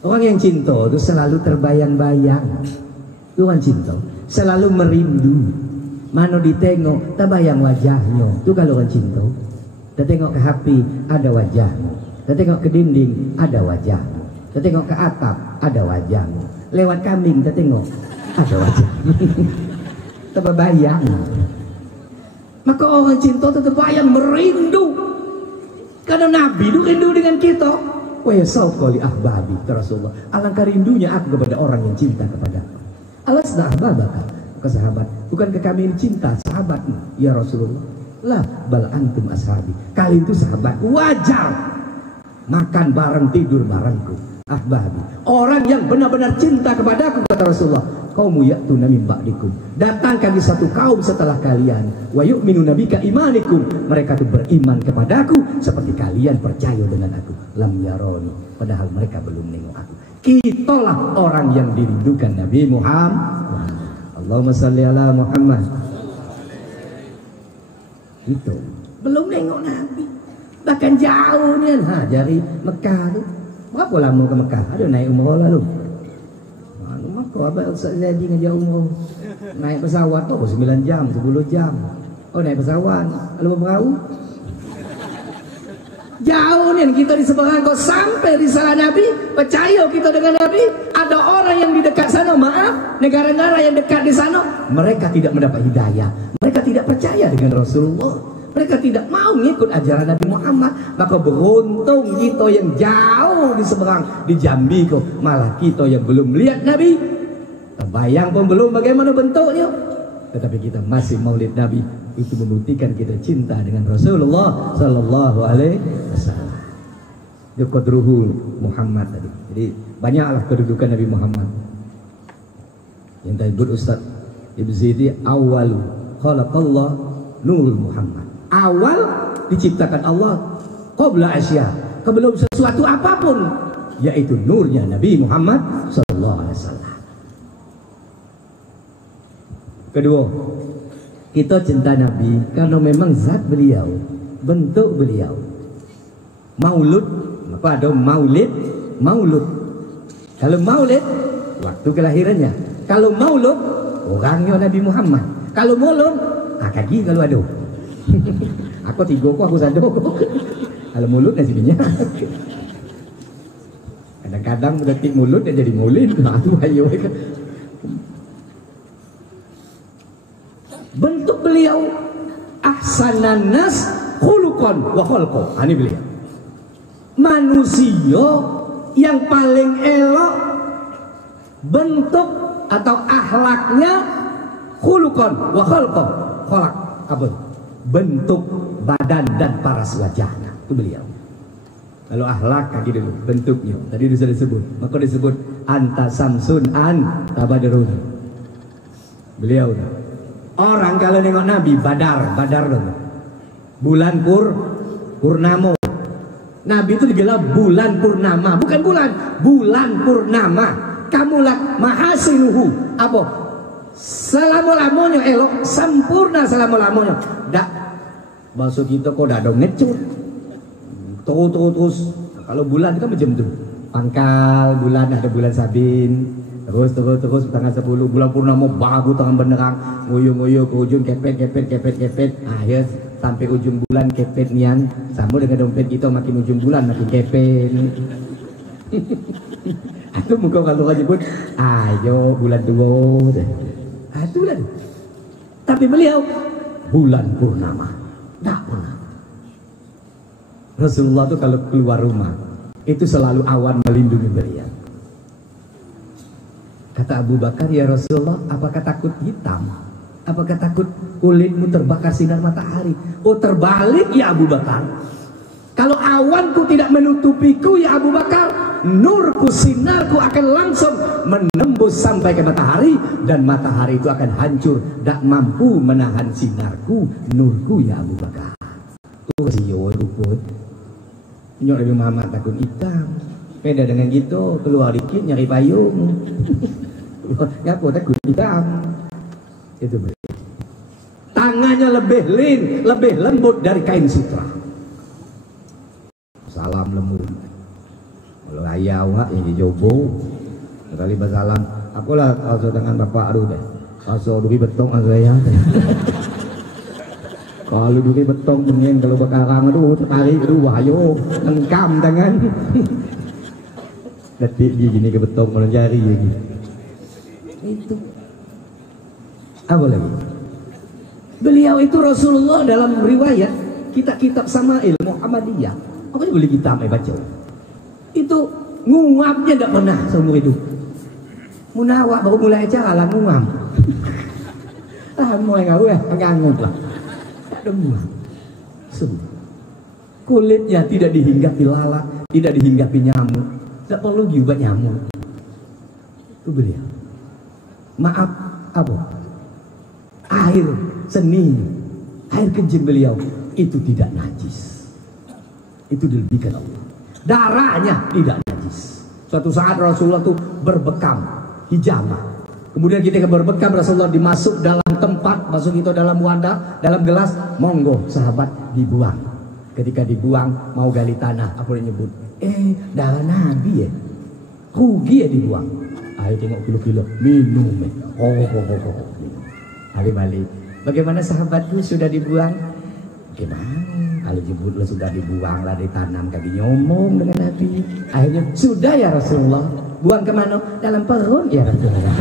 Orang yang cinta itu selalu terbayang-bayang. Tuhan cinta selalu merindu. Mana ditengok, tak bayang wajahnya. Itu kalau orang cinta. Kita tengok ke HP, ada wajahmu. Kita tengok ke dinding, ada wajahmu. Kita tengok ke atap, ada wajahmu. Lewat kambing, kita tengok, ada wajahmu. Tak bayang. Maka orang cinta tetap bayang merindu. Karena Nabi itu rindu dengan kita. Wa yasauqali ahbabi, Rasulullah. Alangkah rindunya aku kepada orang yang cinta kepadaku. Alasna ahbabaka, ke sahabat. Bukankah kami ini cinta sahabatmu, ya Rasulullah? Lah, bal antum ashabi. Kalian itu sahabat. Wajar makan bareng, tidur barengku. Ahbabi, orang yang benar-benar cinta kepadaku, kata Rasulullah. Qaumu ya'tuna min ba'dikum, datang kami satu kaum setelah kalian. Wa yu'minu nabika imanikum, mereka itu beriman kepadaku seperti kalian percaya dengan aku. Lam yaroni, padahal mereka belum nengok aku. Kitalah orang yang dirindukan Nabi Muhammad. Allahumma salli ala Muhammad. Itu belum nengok Nabi, bahkan jauhnya dari Mekah tuh. Berapa lama ke Mekah? Ada naik umrah lalu. Maka abang Ustaz Zadi ngajak umrah. Naik pesawat tu 9 jam, 10 jam. Oh, naik pesawat. Lalu perahu. Jauh ni kita di seberang kau sampai di sana Nabi. Percaya kita dengan Nabi. Ada orang yang di dekat sana, maaf, negara-negara yang dekat di sana, mereka tidak mendapat hidayah. Mereka tidak percaya dengan Rasulullah. Mereka tidak mau mengikut ajaran Nabi Muhammad. Maka beruntung kita yang jauh di seberang, di Jambi kok, malah kita yang belum melihat Nabi. Terbayang pun belum bagaimana bentuknya, tetapi kita masih maulid Nabi. Itu membuktikan kita cinta dengan Rasulullah Sallallahu Alaihi Wasallam. Itu qadruhu Muhammad tadi. Jadi banyaklah kedudukan Nabi Muhammad. Yang tadi Ustaz Ibn Zaidi, awal khalaqallah nurul Muhammad. Awal diciptakan Allah qabla asya, sebelum sesuatu apapun, yaitu nurnya Nabi Muhammad sallallahu alaihi wasallam. Kedua, kita cinta Nabi karena memang zat beliau, bentuk beliau. Maulud, apa ada maulid, maulud. Kalau maulid, waktu kelahirannya. Kalau maulud, orangnya Nabi Muhammad. Kalau maulud, kaki kalau ada. Aku tiga aku satu. Kalau mulut nasi minyak. Kadang-kadang detik mulut dia jadi maulid. Itu ayo. Bentuk beliau ahsanan nas khuluqan wa khalqa. Ini beliau. Manusia yang paling elok bentuk atau akhlaknya khuluqan wa khalqa. Khalaq apa? Bentuk badan dan paras wajahnya. Itu beliau. Kalau akhlak kaki dulu, bentuknya tadi sudah disebut, maka disebut anta samsun an tabadrun. Beliau orang kalau nengok Nabi badar dulu. Bulan purnama. Nabi itu digelar bulan purnama, bukan bulan purnama. Kamulah mahasinuhu apa? Selama-lamanya elok, sempurna selama-lamanya. Dak maksud kita kok dak dong ngecut. Terus kalau bulan kan macam tu. Pangkal bulan, ada bulan Sabin. Terus tanggal 10 bulan purnama bagus tangan benerang, nguyuh ke ujung kepet. Akhir sampai ujung bulan kepet nian. Sama dengan dompet kita makin ujung bulan makin kepet. Itu muka kalau kau nyebut, ayo bulan tua. Itulah. Tapi beliau bulan purnama, tak pernah. Rasulullah itu kalau keluar rumah itu selalu awan melindungi beliau. Kata Abu Bakar, ya Rasulullah, apakah takut hitam? Apakah takut kulitmu terbakar sinar matahari? Oh, terbalik ya Abu Bakar. Kalau awanku tidak menutupiku ya Abu Bakar, nurku, sinarku akan langsung menembus sampai ke matahari, dan matahari itu akan hancur, tak mampu menahan sinarku, nurku ya Abu Bakar. Oh, siyo ruput. Nyok Nabi Muhammad takut hitam. Beda dengan gitu, keluar dikit nyari payung. Ya aku takut hitam. Itu betul. Tangannya lebih lebih lembut dari kain sutra. Salam lembut. Kalau ayah awak yang dijobo, kali basalam Apalah also tangan bapak aduh deh. Also duri betong saya. Kalau duri betong pengen kalau bekarang aduh tertarik aduh wahyo engkam tangan. Detik dia gini ke betong malah jari lagi. Itu. Apa lagi? Beliau itu Rasulullah dalam riwayat kitab Sama'il Muhammadiyah. Apa boleh kita baca? Itu ngungapnya tidak pernah seumur hidup. Munawak baru mulai acara lah ngungam. Mulai ngau ya, nganggut lah. Tak ada ngungam. Kulitnya tidak dihinggapi lalat, tidak dihinggapi nyamuk. Tidak perlu juga nyamuk. Itu beliau. Maaf, apa? Air seni, air kencing beliau itu tidak najis. Itu dilebihkan Allah. Darahnya tidak najis. Suatu saat Rasulullah itu berbekam hijamah. Kemudian ketika berbekam Rasulullah dimasuk dalam tempat, masuk itu dalam wadah, dalam gelas, monggo sahabat dibuang. Ketika dibuang mau gali tanah, apa yang nyebut? Darah Nabi ya. Rugi ya dibuang. Ayo tengok kilo-kilo, minum ya. Minum. Balik. Bagaimana sahabatku sudah dibuang? Gimana? Kalau jemputlah sudah dibuang lah ditanam kaki nyomong dengan Nabi. Akhirnya sudah ya Rasulullah. Buang kemana? Dalam perut ya Rasulullah.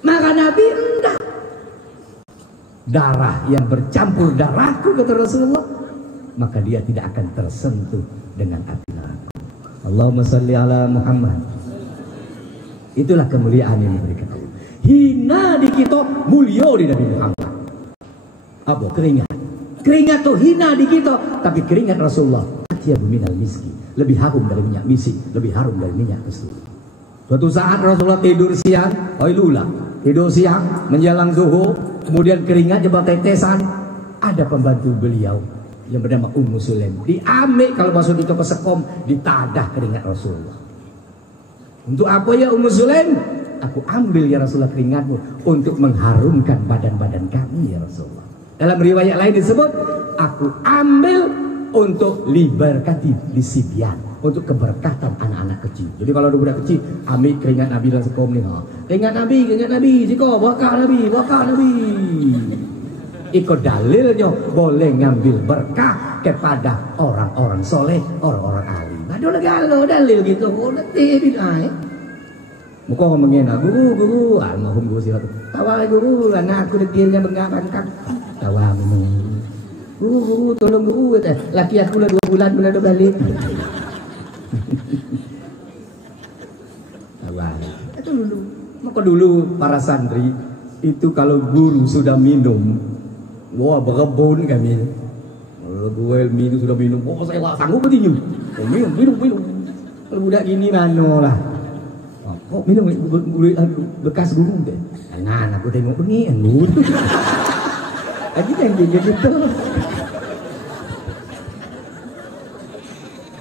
Maka Nabi enggak. Darah yang bercampur darahku kata Rasulullah, maka dia tidak akan tersentuh dengan api neraka. Allahumma salli ala Muhammad. Itulah kemuliaan yang diberikan Allah. Hina di kita, mulia di Nabi Muhammad. Apa? Keringat. Keringat tuh hina di kita, tapi keringat Rasulullah atyabu minal miski, lebih harum dari minyak misik, lebih harum dari minyak kasturi. Suatu saat Rasulullah tidur siang, tidur siang menjelang zuhur, kemudian keringat jebak tetesan. Ada pembantu beliau yang bernama Ummu Sulaim. Diambil kalau masuk itu ke sekom, ditadah keringat Rasulullah. Untuk apa ya Ummu Sulaim? Aku ambil ya Rasulullah keringatmu untuk mengharumkan badan-badan kami ya Rasulullah. Dalam riwayat lain disebut, aku ambil untuk liberkati disibyan, untuk keberkatan anak-anak kecil. Jadi kalau ada budak kecil, ambil keringat Nabi dan sekom nih. Keringat Nabi, jika berkah Nabi. Ikut dalilnya boleh ngambil berkah kepada orang-orang soleh, orang-orang alim. Ada galau dalil gitu, nanti bid'ah. Muka ngomongin, guru, almarhum guru silat. Tawa guru, anakku dekilnya menggabankan. Tawa ngomong, guru, tolong guru, laki aku lah 2 bulan udah balik. Tawa, itu dulu. Maka dulu para santri itu kalau guru sudah minum, wah berebun kami. Kalau gue minum sudah minum, saya tak sanggup bertinju. Minum. Kalau budak gini mano lah. Oh minum bekas guru deh. Nah, aku tengok ini anu. Lagi yang gitu.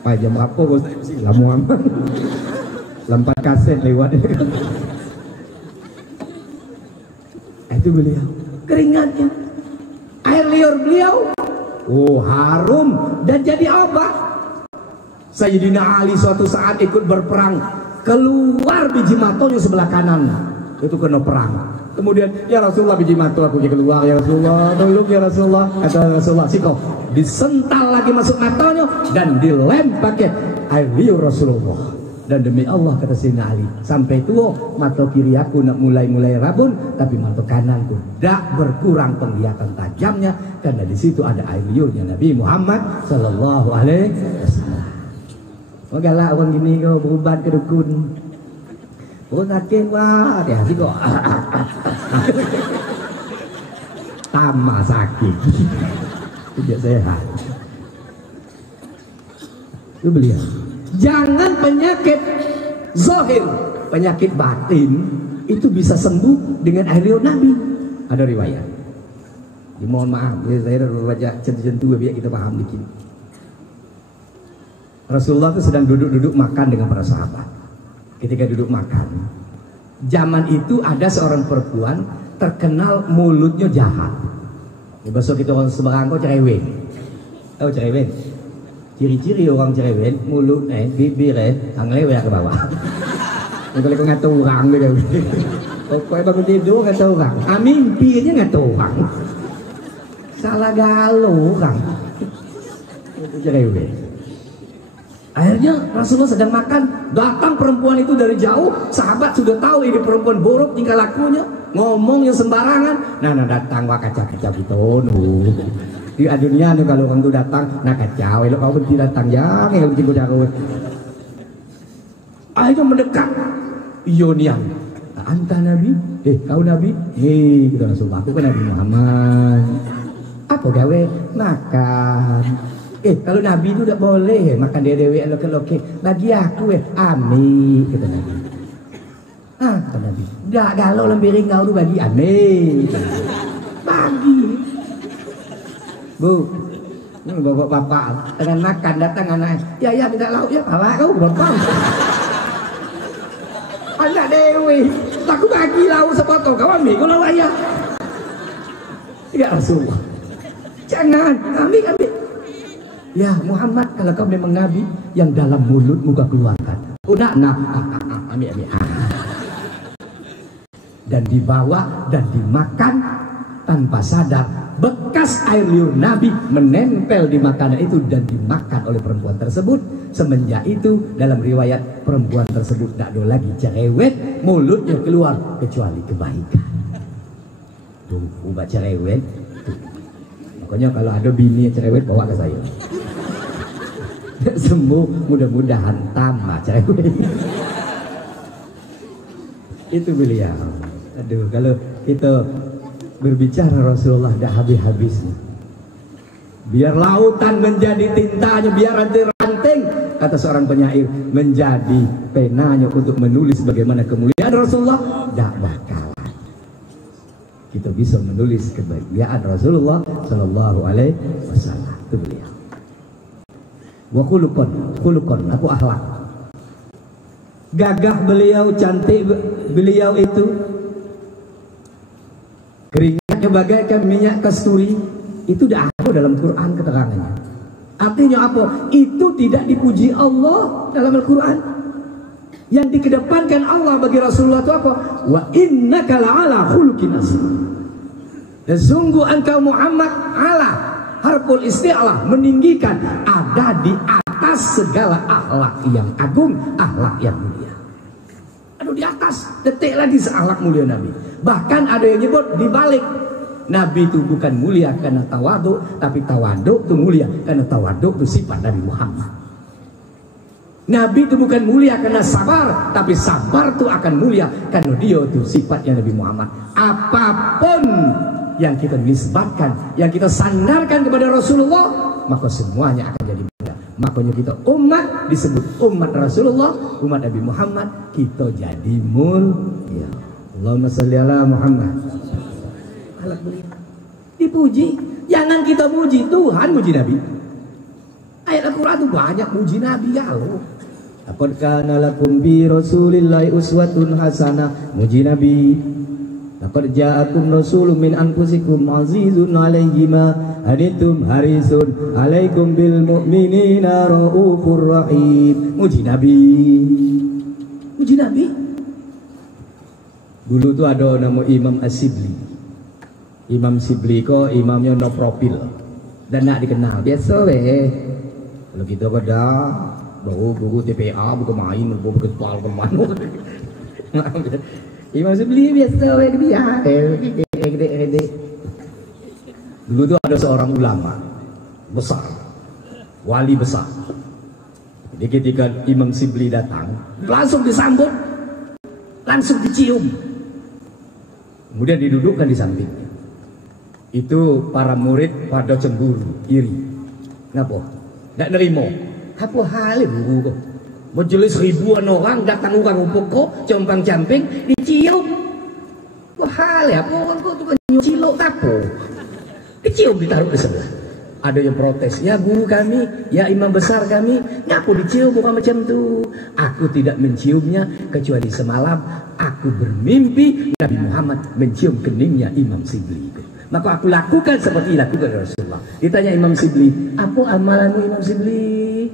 Jam apa bos? Lamu aman. Lempat kaset lewat. Itu beliau. Keringatnya. Air liur beliau. Oh harum dan jadi obat. Sayyidina Ali suatu saat ikut berperang. Keluar biji matonya sebelah kanan, itu kena perang. Kemudian ya Rasulullah biji mato aku keluar ya Rasulullah, tolong ya Rasulullah. Kata Rasulullah siko disental lagi masuk matonya dan dilem pakai air liur Rasulullah. Dan demi Allah kata Sayyidina Ali, sampai tua mata kiri aku nak mulai rabun, tapi mata kananku tidak berkurang penglihatan tajamnya karena di situ ada air liurnya Nabi Muhammad Sallallahu Alaihi Wasallam. Oh galak orang gini kau berubat ke dukun. Oh sakit wah, hati-hati kok. Tambah sakit. Tidak sehat. Itu beliau. Jangan penyakit zahir, penyakit batin itu bisa sembuh dengan air liur Nabi. Ada riwayat. Mohon maaf, saya baca centu-centu biar kita paham dikit. Rasulullah itu sedang duduk-duduk makan dengan para sahabat. Ketika duduk makan, zaman itu ada seorang perempuan terkenal mulutnya jahat. Di besok kita orang seberang kau cerewet. Tahu cerewet? Ciri-ciri orang cerewet, mulut bibir, lewer ke bawah. Kalau kau ngata orang gitu. Pokoknya bangun tidur ngata orang. Mimpi aja ngata orang. Salah galau orang. Itu cerewet. Akhirnya Rasulullah sedang makan, datang perempuan itu dari jauh. Sahabat sudah tahu ini perempuan buruk tingkah lakunya, ngomongnya sembarangan. Nah datang wah kacau-kacau gitu. Di dunia nih kalau orang itu datang, nah kacau. Kalau kau berhenti datang, jangan yang berhenti berdarut. Akhirnya mendekat. Ionian. Anta Nabi? Kau Nabi? Kita Rasulullah. Aku kan Nabi Muhammad. Apa gawe? Makan. Kalau Nabi itu tidak boleh makan dewe loke-loke. Bagi aku amin kata Nabi. Kata Nabi. Dah galau lembiring kau tu bagi amin. Bagi. Bu, ini bapak-bapak dengan makan datang anak. Ya minta lauk ya bawa kau bapak. Anak dewe. Aku bagi lauk sepotong kau ambil kau lauk ayah. Ya Rasulullah. Jangan ambil. Ya Muhammad, kalau kau memang Nabi, yang dalam mulutmu kau keluarkan. Ambil. Dan dibawa dan dimakan tanpa sadar. Bekas air liur Nabi menempel di makanan itu dan dimakan oleh perempuan tersebut. Semenjak itu dalam riwayat perempuan tersebut tidak ada lagi cerewet, mulutnya keluar kecuali kebaikan. Tuh, ubah cerewet. Pokoknya kalau ada bini yang cerewet bawa ke saya. Sembuh mudah-mudahan tamat cerewet. Itu beliau. Aduh, kalau kita berbicara Rasulullah dah habis-habisnya. Biar lautan menjadi tintanya, biar ranting-ranting kata seorang penyair menjadi penanya untuk menulis bagaimana kemuliaan Rasulullah, dah bakalan kita bisa menulis kebahagiaan Rasulullah Sallallahu Alaihi Wasallam. Itu beliau. Wa khuluqan, aku akhlak. Gagah beliau, cantik beliau itu. Keringatnya bagaikan minyak kasturi. Itu dah ada dalam Quran keterangannya. Artinya apa? Itu tidak dipuji Allah dalam Al-Quran. Yang dikedepankan Allah bagi Rasulullah itu apa? Wa innaka la'ala khuluqin azim. Dan sungguh engkau Muhammad ala harful isti'lah, meninggikan, ada di atas segala akhlak yang agung, akhlak yang mulia. Aduh, di atas, detik lagi seakhlak mulia Nabi. Bahkan ada yang nyebut dibalik, Nabi itu bukan mulia karena tawaduk, tapi tawaduk itu mulia karena tawaduk itu sifat Nabi Muhammad. Nabi itu bukan mulia karena sabar, tapi sabar itu akan mulia karena dia itu sifatnya Nabi Muhammad. Apapun yang kita nisbatkan, yang kita sandarkan kepada Rasulullah, maka semuanya akan jadi mulia. Makanya kita umat disebut umat Rasulullah, umat Nabi Muhammad, kita jadi mulia. Allahumma sholli ala Muhammad. Dipuji, jangan kita muji Tuhan, muji Nabi. Ayat Al-Quran itu banyak muji Nabi ya Allah. Laqad kana lakum bi Rasulillahi uswatun hasanah, muji Nabi. Laqad ja'akum rasulun min anfusikum azizun 'alaihi ma anittum harisun 'alaikum bil mu'minina raufur rahim, muji Nabi. Muji Nabi. Dulu tuh ada nama Imam As-Sibli. Imam Sibli kok imamnya no profil dan nak dikenal biasa weh. Kalau kita pada buku TPA, buku main, buku kepal kemana. Imam Sibli biasa weh dia. Dulu tuh ada seorang ulama besar, wali besar. Jadi ketika Imam Sibli datang, langsung disambut, langsung dicium, kemudian didudukkan di sampingnya. Itu para murid pada cemburu, iri. Kenapa? Tidak nerima. Apa halnya guru kok? Majelis ribuan orang datang orang pokok, compang-camping, dicium. Apa halnya? Apa orang kok tukang cilok apa? Dicium, ditaruh di sebelah. Ada yang protes, ya guru kami, ya imam besar kami, ngaku dicium bukan macam tu. Aku tidak menciumnya kecuali semalam aku bermimpi Nabi Muhammad mencium keningnya Imam Sibli. Maka aku lakukan seperti lakukan Rasulullah. Ditanya Imam Sibli, apa amalanmu Imam Sibli?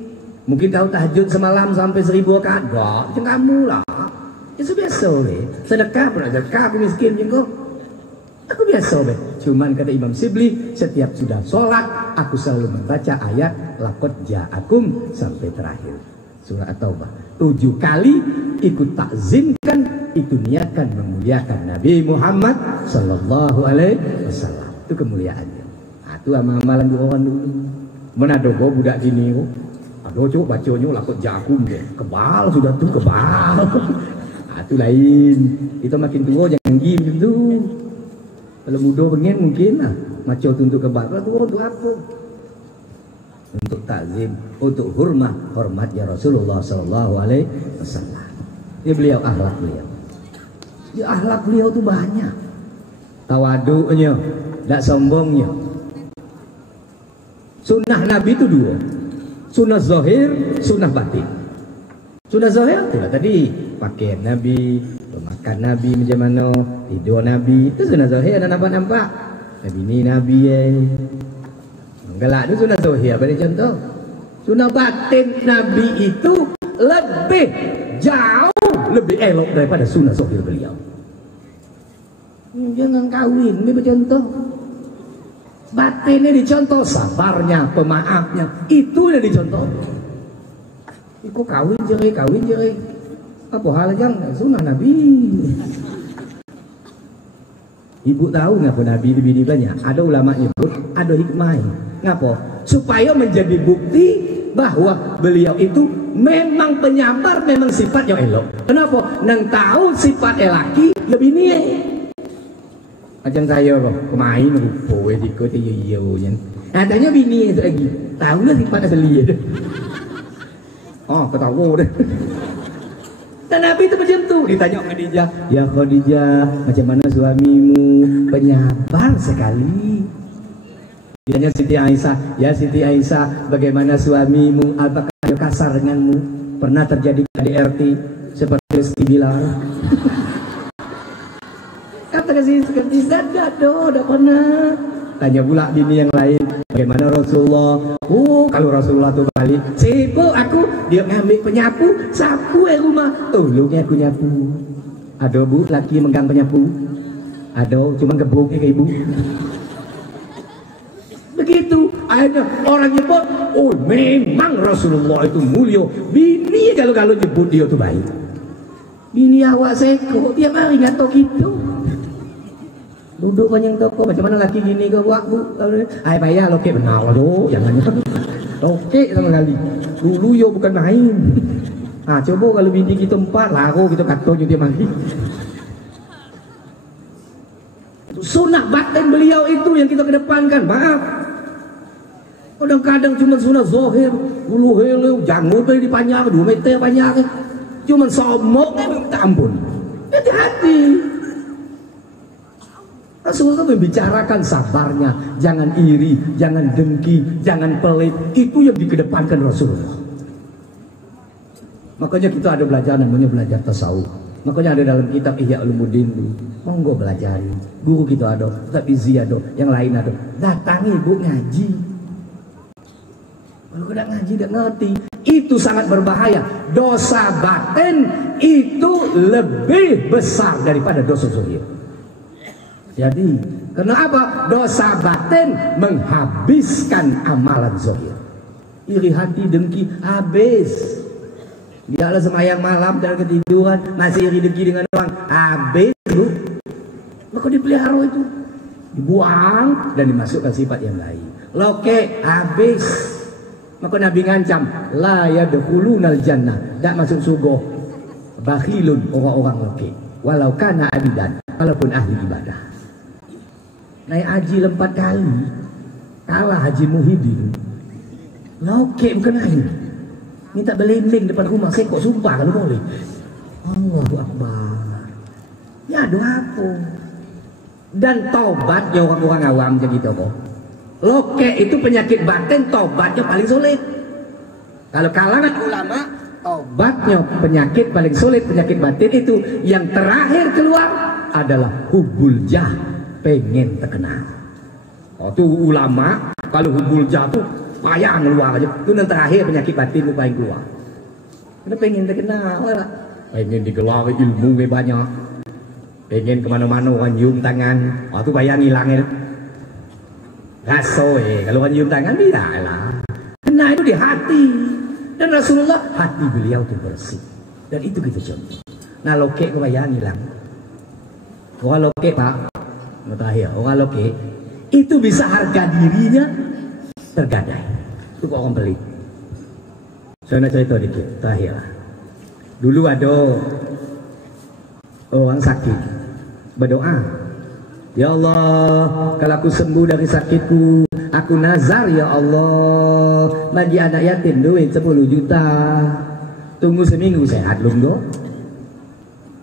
Mungkin kau tahajud semalam sampai 1000 rakaat? Enggak, macam kamu lah. Itu biasa be. Sedekah pun sedekah, aku miskin jengko. Aku biasa be. Cuman kata Imam Sibli, setiap sudah sholat, aku selalu membaca ayat laqad ja'akum sampai terakhir. Surah At-Taubah. 7 kali ikut takzimkan, itu niatkan memuliakan Nabi Muhammad sallallahu alaihi wasallam. Itu kemuliaannya. Nah, itu amalan orang dulu. Mana ada budak gini kok. Aduh coba bacanya laqad ja'akum deh. Kebal sudah tuh kebal. Nah, itu lain. Itu makin tua jangan gim gitu. Kalau muda pengen mungkin lah. Maco untuk kebal. Kalau tua untuk apa? Untuk takzim, untuk hormatnya Rasulullah sallallahu alaihi wasallam. Ini beliau akhlak beliau. Ya akhlak beliau tuh banyak. Tawaduknya, tidak sombongnya. Sunnah Nabi itu 2. Sunnah zahir, sunnah batin. Sunnah zahir itu tadi pakaian Nabi, makan Nabi macam mana, tidur Nabi. Itu sunnah zahir, ada nampak-nampak. Nabi ini Nabi Galak itu sunnah zahir. Beri contoh. Sunnah batin Nabi itu lebih jauh lebih elok daripada sunnah zahir beliau. Jangan kawin, ini bercontoh. Batinnya dicontoh, sabarnya, pemaafnya, itu yang dicontoh. Iku kawin jeri. Apa hal jangan sunnah Nabi. Ibu tahu ngapa Nabi bini banyak? Ada ulama nyebut, ada hikmahnya. Ngapa? Supaya menjadi bukti bahwa beliau itu memang penyabar, memang sifatnya elok. Kenapa? Nang tahu sifat laki lebih nih. Macam saya loh, kemain rupo dikot iyo yen. Adanya bini itu lagi. Tahu lah sifat asli dia. Oh, ketawa deh. Dan Nabi itu macam tu. Ditanya Khadijah, ya Khadijah, macam mana suamimu? Penyabar sekali. Ditanya Siti Aisyah, ya Siti Aisyah, bagaimana suamimu? Apakah dia kasar denganmu? Pernah terjadi KDRT seperti Rizky Bilar? Kata seperti tidak pernah. Tanya pula bini yang lain, bagaimana Rasulullah? Oh, kalau Rasulullah tuh balik, sibuk aku, dia ngambil penyapu, sapu rumah, tolongnya aku nyapu. Ada bu, laki megang penyapu. Ada, cuma gebuknya ke ibu. Begitu, akhirnya orang nyebut, oh memang Rasulullah itu mulia. Bini kalau nyebut dia tuh baik. Bini awak seko, tiap hari ngatok gitu. Duduk banyak toko, macam mana laki gini ke buat bu? Ay payah loke benar tu, jangan loke sama kali. Dulu yo bukan main. Ah coba kalau bini kita 4 laro kita kata dia mati. Sunnah batin beliau itu yang kita kedepankan. Maaf. Kadang-kadang cuma sunnah zahir, bulu hele, janggut dipanjang 2 meter panjang. Cuma sombongnya minta ampun. Hati-hati. Rasulullah membicarakan sabarnya, jangan iri, jangan dengki, jangan pelit. Itu yang dikedepankan Rasulullah. Makanya kita ada belajar namanya belajar tasawuf. Makanya ada dalam kitab Ihya Ulumuddin. Monggo belajari. Guru kita ada, Ustaz Izzi ada, yang lain ada. Datangi bu ngaji. Kalau tidak ngaji tidak ngerti. Itu sangat berbahaya. Dosa batin itu lebih besar daripada dosa zahir. Jadi, kenapa dosa batin menghabiskan amalan zahir? Iri hati, dengki, habis. Dialah semayang malam dan ketiduran, masih iri dengki dengan orang, habis bu. Maka dipelihara itu, dibuang dan dimasukkan sifat yang lain. Loke, habis. Maka Nabi ngancam, la yadkhulunal jannah, tak masuk surga. Bakhilun orang-orang loke, walau kana abidan, walaupun ahli ibadah. Naik haji 4 kali, kalah Haji Muhyiddin. Loke bukan lain. Minta berlinding depan rumah, saya kok sumpah kalau boleh. Allahu Akbar. Ya ada apa? Dan taubatnya orang-orang awam jadi kok. Loke itu penyakit batin, taubatnya paling sulit. Kalau kalangan ulama, taubatnya penyakit paling sulit, penyakit batin itu yang terakhir keluar adalah hubul jah. Pengen terkenal. Oh tuh ulama kalau hubul jatuh payah ngeluar aja. Itu yang terakhir penyakit batin paling keluar. Karena pengen terkenal lah. pengen digelar ilmu banyak, pengen kemana-mana orang nyium tangan, waktu bayang hilangnya raso kalau orang nyium tangan tidak lah, karena itu di hati, dan Rasulullah hati beliau itu bersih, dan itu kita contoh. Nah loke kau bayang hilang, orang loke pak, mutahir, orang loke itu bisa harga dirinya tergadai, itu kok orang pelit. Saya nak cerita dikit, terakhir. Dulu ada orang sakit berdoa, ya Allah, kalau aku sembuh dari sakitku, aku nazar ya Allah bagi anak yatim duit 10 juta. Tunggu seminggu sehat belum do?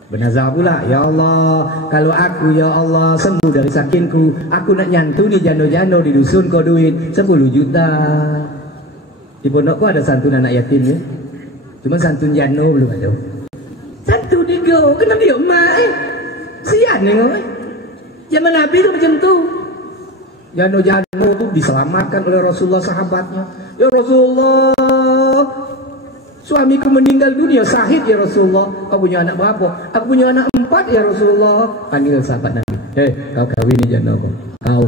Bernazar pula, ya Allah, kalau aku ya Allah sembuh dari sakitku, aku nak nyantuni jano-jano di dusun kau duit 10 juta. Di pondokku ada santun anak yatim ya, cuma santun jano belum ada. Santun digo, kenapa dia emak? Sian nih ngoy. Zaman Nabi itu macam tu. Jano-jano itu diselamatkan oleh Rasulullah sahabatnya. Ya Rasulullah, suamiku meninggal dunia syahid ya Rasulullah. Kau punya anak berapa? Aku punya anak 4 ya Rasulullah. Panggil sahabat Nabi. Kau kawin ni jano kau.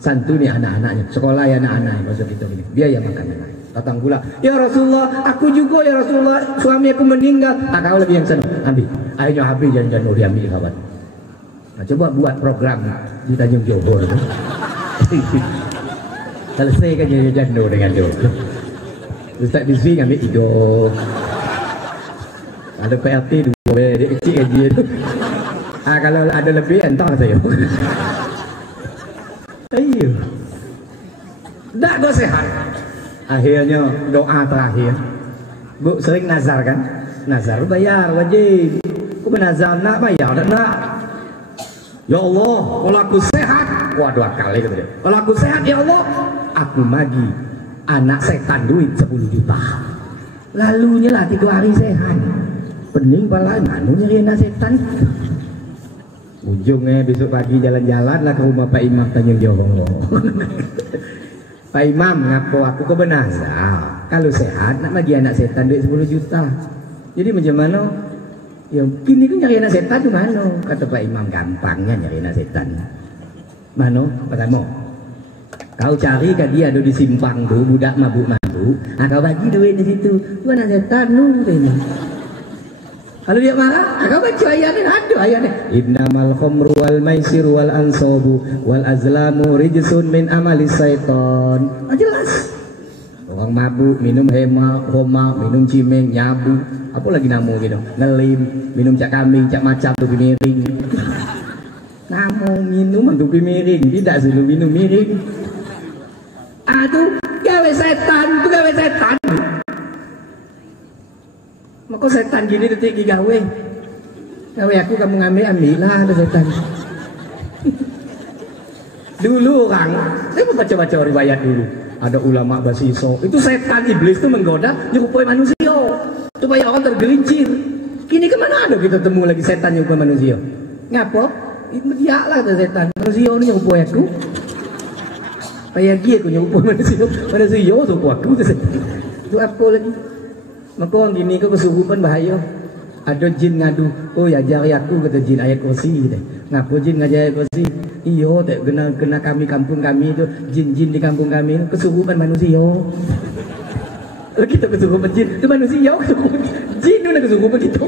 Santuni anak-anaknya, sekolah ya anak-anaknya, maksud kita ini. Biaya makan anak. Datang pula, ya Rasulullah, aku juga ya Rasulullah, suami aku meninggal. Kau lebih yang senang, ambil. Akhirnya habis jangan diambil kawan. Nah, coba buat program di Tanjung Johor. Selesaikan jangan dengan dia. Ustaz Bisri ambil 3. Ada PRT 2, dia kecil gaji itu. Kalau ada lebih, entah saya. Ayo, tak kau sehat. Akhirnya doa terakhir. Bu sering nazar kan? Nazar bayar wajib. Kau bernazar nak bayar tak nak? Ya Allah, kalau aku sehat, wah 2 kali kata dia. Kalau aku sehat ya Allah, aku bagi anak setan duit 10 juta. Lalunya lah 3 hari sehat. Pening pala mana nyari anak setan. Ujungnya besok pagi jalan-jalan lah ke rumah Pak Imam Tanjung Johor. Pak Imam ngaku aku ke benazar, kalau sehat nak bagi anak setan duit 10 juta. Jadi macam mana? Ya kini kan nyari anak setan tu mana? Kata Pak Imam, gampangnya nyari anak setan. Mana? Pertama, kau cari kan dia ada di simpang tu, budak mabuk-mabuk. Kau bagi duit di situ. Tu anak setan nu ini. Kalau dia marah, kau baca ayatnya, ada ayatnya. Innamal khamru wal maisiru wal ansabu wal azlamu rijsun min amali syaitan. Jelas. Orang mabuk, minum homa, minum cimeng, nyabu. Apa lagi namu gitu? Ngelim, minum cak kambing, cak macam tu miring. Namu minum untuk miring, tidak selalu minum miring. Aduh, gawe setan, tu gawe setan. Maka setan gini detik gawe. Gawe aku kamu ambil lah ada setan. Dulu orang, saya mau baca-baca riwayat dulu. Ada ulama basiso, itu setan iblis itu menggoda nyerupai manusia supaya orang tergelincir. Kini kemana ada kita temu lagi setan nyerupai manusia? Ngapa? Dia lah ada setan. Manusia ini nyerupai aku. Kayak dia aku nyerupai manusia. Manusia nyerupai aku. Itu apa lagi? Maka orang gini kau kesurupan bahaya. Ada jin ngadu, oh ya jari aku kata jin ayat kursi gitu. Ngapa jin ngajar ayat kursi? Iyo, tak kena kami kampung kami itu jin-jin di kampung kami kesurupan manusia. Kalau kita kesurupan jin, itu manusia kesurupan jin itu nak kesurupan gitu.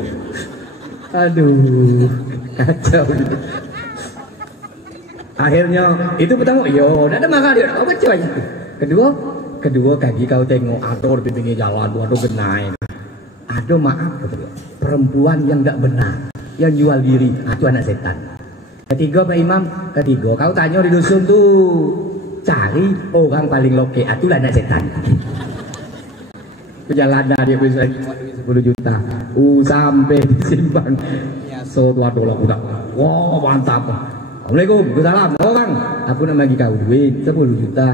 Aduh, kacau. Akhirnya itu pertama, yo, dah ada marah dia, apa baca aja. Kedua kaki kau tengok atur di pinggir jalan, aduh genai. Ada maaf perempuan yang tak benar, yang jual diri, itu anak setan. Ketiga Pak Imam, kau tanya di dusun tuh, cari orang paling loke, itulah anak setan. Perjalanan dia bisa 10 juta, sampai di simpang, ya so tua dolok udah, wah mantap. Assalamualaikum, salam, orang, aku nak bagi kau duit 10 juta,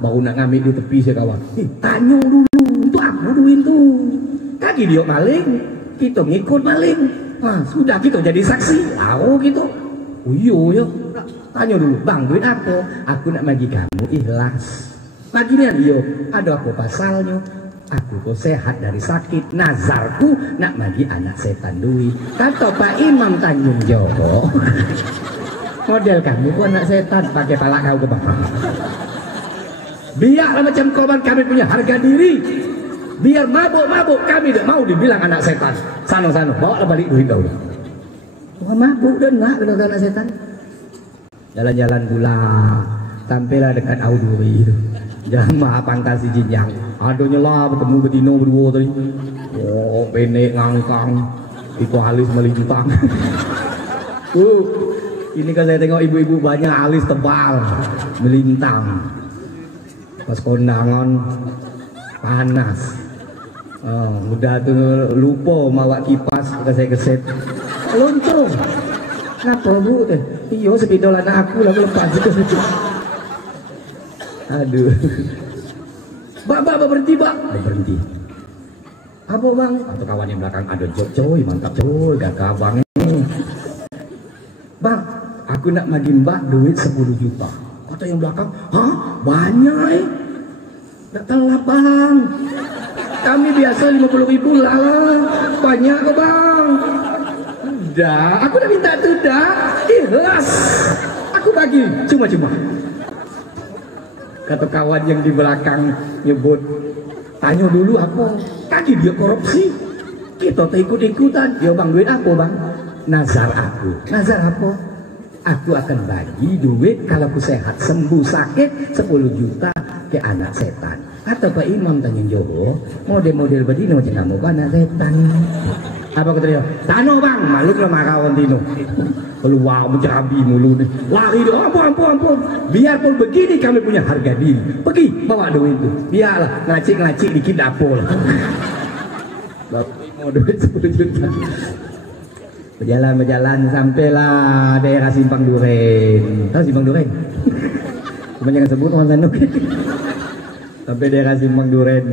baru nak ngambil di tepi saya kawan. Tanya dulu, itu aku duit tuh, kaki dia maling, kita ngikut maling, sudah kita jadi saksi, tahu gitu. Oh iya, tanya dulu, bang duit apa? Aku nak bagi kamu ikhlas. Baginya dia, ada apa pasalnya? Aku kok sehat dari sakit, nazarku nak bagi anak setan duit. Kata Pak Imam Tanjung Jawa, model kamu pun anak setan, pakai pala kau ke bapak. Biarlah macam korban, kami punya harga diri. Biar mabuk-mabuk kami tidak mau dibilang anak setan. Sano-sano, bawa balik duit kau. Wah, mabuk dan nak kena anak setan. Jalan-jalan pula, tampillah dekat Auduri itu. Jangan maha pangkasi jinjang. Adonya lah bertemu betino berdua tadi. Oh, pendek ngangkang, itu alis melintang. Ini kan saya tengok ibu-ibu banyak alis tebal melintang. Pas kondangan panas. Udah tuh lupa mawa kipas keset-keset. Loncong. Kenapa bu? Iyo sepidol anak aku lalu lepas itu. Aduh. Bak berhenti bak. Berhenti. Apa bang? Atau kawan yang belakang ada coy, mantap coy, gagah bang ini. Bang, aku nak bagi mbak duit 10 juta. Kata yang belakang, hah? Banyak Nak telat bang. Kami biasa 50.000 lah. Banyak kok bang. Udah, aku udah minta tuh dah. Ikhlas. Aku bagi, cuma-cuma. Kata kawan yang di belakang nyebut, tanya dulu apa? Kaki dia korupsi. Kita ikut-ikutan. Ya bang, duit apa bang? Nazar aku. Nazar apa? Aku akan bagi duit kalau aku sehat, sembuh sakit 10 juta ke anak setan. Kata Pak Imam Tanjung Jawa, model-model bedino jangan mau anak setan. Apa kata dia? Tano bang, malu lah makawan tino. Keluar mencabi mulu nih. Lari dia, ampun. Biarpun begini kami punya harga diri. Pergi bawa duit itu. Biarlah ngacik-ngacik dikit dapur. Bapak mau duit 10 juta. Berjalan sampailah daerah Simpang Duren. Tahu Simpang Duren? Cuma jangan sebut orang sana. Sampai daerah Simpang Duren,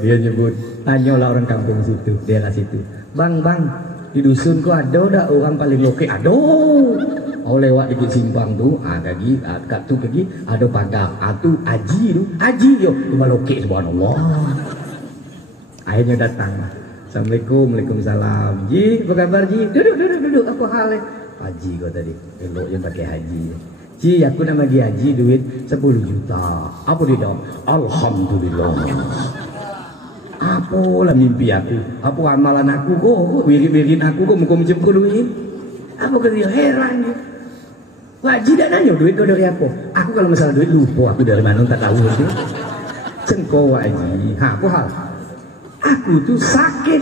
dia nyebut, tanyalah orang kampung situ, daerah situ. Bang, di dusun kok ada orang paling loke? Aduh, oh lewat dikit simpang tuh, kat tu pergi, ada pagar, tu aji yo, cuma loke subhanallah. Akhirnya datang. Assalamualaikum, waalaikumsalam. Ji, apa kabar Ji? Duduk, apa halnya? Haji kau tadi, elok yang pakai haji. Ji, aku nak bagi haji duit 10 juta. Apa dia dong? Alhamdulillah. Apalah mimpi aku? Apa amalan aku kok? Wirid-wirid aku kok muka macam kau duit? Apa dia heran dia? Haji dah nanya duit kau dari apa? Aku kalau masalah duit lupa, aku dari mana tak tahu sih. Cengkau haji. Apa hal? Aku tuh sakit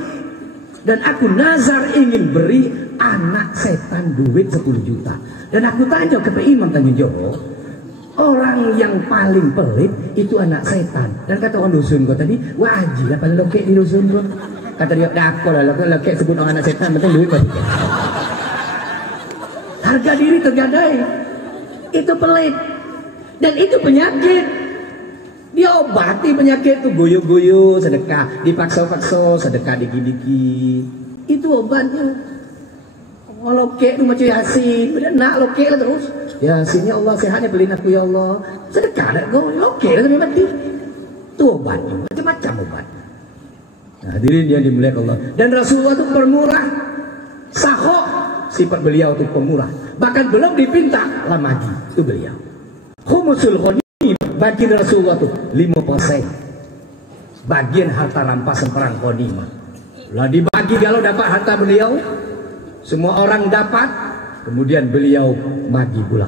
dan aku nazar ingin beri anak setan duit 10 juta. Dan aku tanya ke Pak Imam Tanjung Jawa, orang yang paling pelit itu anak setan. Dan kata orang dusun kau tadi, wah haji lah paling lokek di dusun kau. Kata dia, dakor lah lokek sebut orang anak setan, betul duit pasti. Harga diri tergadai. Itu pelit. Dan itu penyakit. Dia obati penyakit itu goyo-goyo sedekah, dipaksa-paksa sedekah dikit-dikit. Itu obatnya. Kalau lokek itu macam Yasin, benar nak lokek lah terus. Yasin ya Allah sehatnya beliin aku ya Allah. Sedekah dah kau, lokek lah sampai mati. Itu obatnya, macam-macam obat. Nah, hadirin yang dimuliakan Allah. Dan Rasulullah itu pemurah, sahok sifat beliau itu pemurah. Bahkan belum dipinta lamaji itu beliau. Khumusul ghanimah bagi Rasulullah itu 5%. Bagian harta rampasan perang ghanimah. Lah dibagi kalau dapat harta beliau. Semua orang dapat, kemudian beliau bagi pula.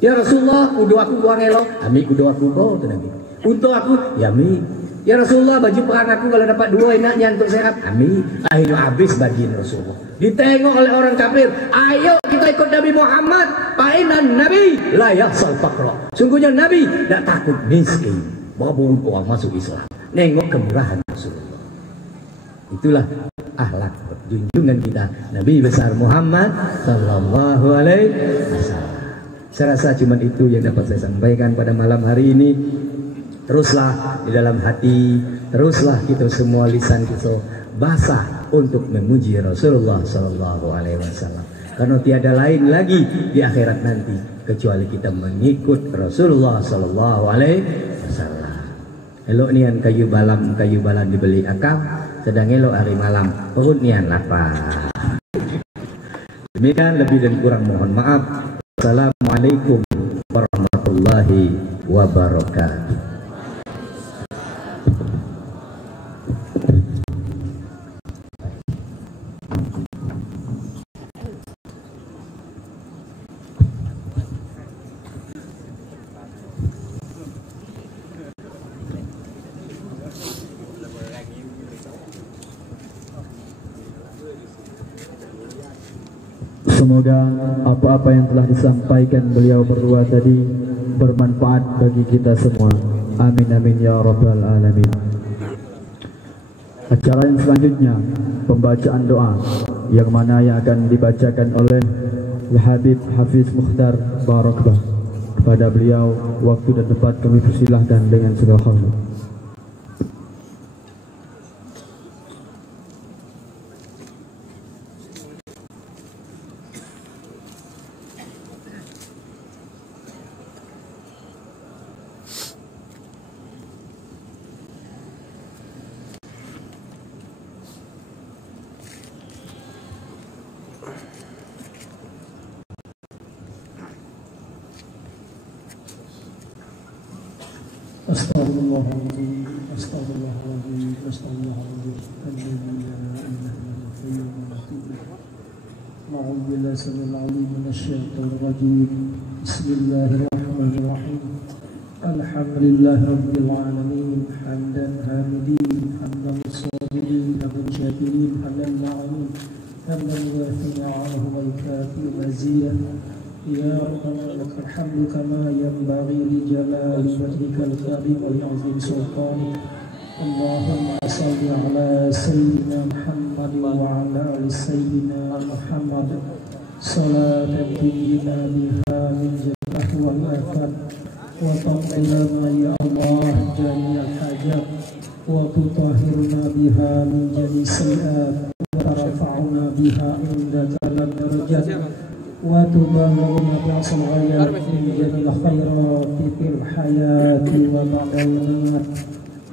Ya Rasulullah, udah aku buang elok, ami udah aku bawa tu Nabi. Untuk aku, ya mi. Ya Rasulullah, baju perang aku kalau dapat 2 enaknya untuk sehat, ami. Akhirnya habis bagi Rasulullah. Ditengok oleh orang kafir, ayo kita ikut Nabi Muhammad. Fa'inan Nabi la yahsal faqra. Sungguhnya Nabi tak takut miskin. Bawa orang masuk Islam. Nengok kemurahan Rasulullah. Itulah akhlak junjungan kita Nabi besar Muhammad sallallahu alaihi wasallam. Saya rasa cuma itu yang dapat saya sampaikan pada malam hari ini. Teruslah di dalam hati, teruslah kita semua lisan kita basah untuk memuji Rasulullah sallallahu alaihi wasallam. Karena tiada lain lagi di akhirat nanti kecuali kita mengikut Rasulullah sallallahu alaihi wasallam. elok nian kayu balan dibeli akal, sedang elok hari malam perut nian lapar. Demikian lebih dan kurang mohon maaf. Assalamualaikum warahmatullahi wabarakatuh. Semoga apa-apa yang telah disampaikan beliau berdua tadi bermanfaat bagi kita semua. Amin amin ya rabbal alamin. Acara yang selanjutnya pembacaan doa yang mana yang akan dibacakan oleh Habib Hafiz Mukhtar Barakbah. Kepada beliau waktu dan tempat kami persilahkan dengan segala hormat. Astagfirullahaladzim, astagfirullahaladzim, astagfirullahaladzim. Alhamdulillah, bismillahirrahmanirrahim. Alhamdulillah rabbil alamin, hamdan hamidin, hamdan sabirin, hamdan syakirin, hamdan ma'amin, hamdan wafi'ahu wa ikafi mazidah. Ya Rabbana lakal hamdu kama yanbaghi li jalali wajhikal karim wa li'azim sultanik. Allahumma salli ala sayyidina Muhammad wa ala ali sayyidina Muhammad salatan tunjina biha min jannah wal afat wa taqdilana ya Allah jami'al hajat wa tutahhirna biha min jami' sayi'at wa tarfa'una biha indaka lal darajat wa tuballighuna bi'asal ghayat min jami'il khairati fil hayati wa ba'dal mamat.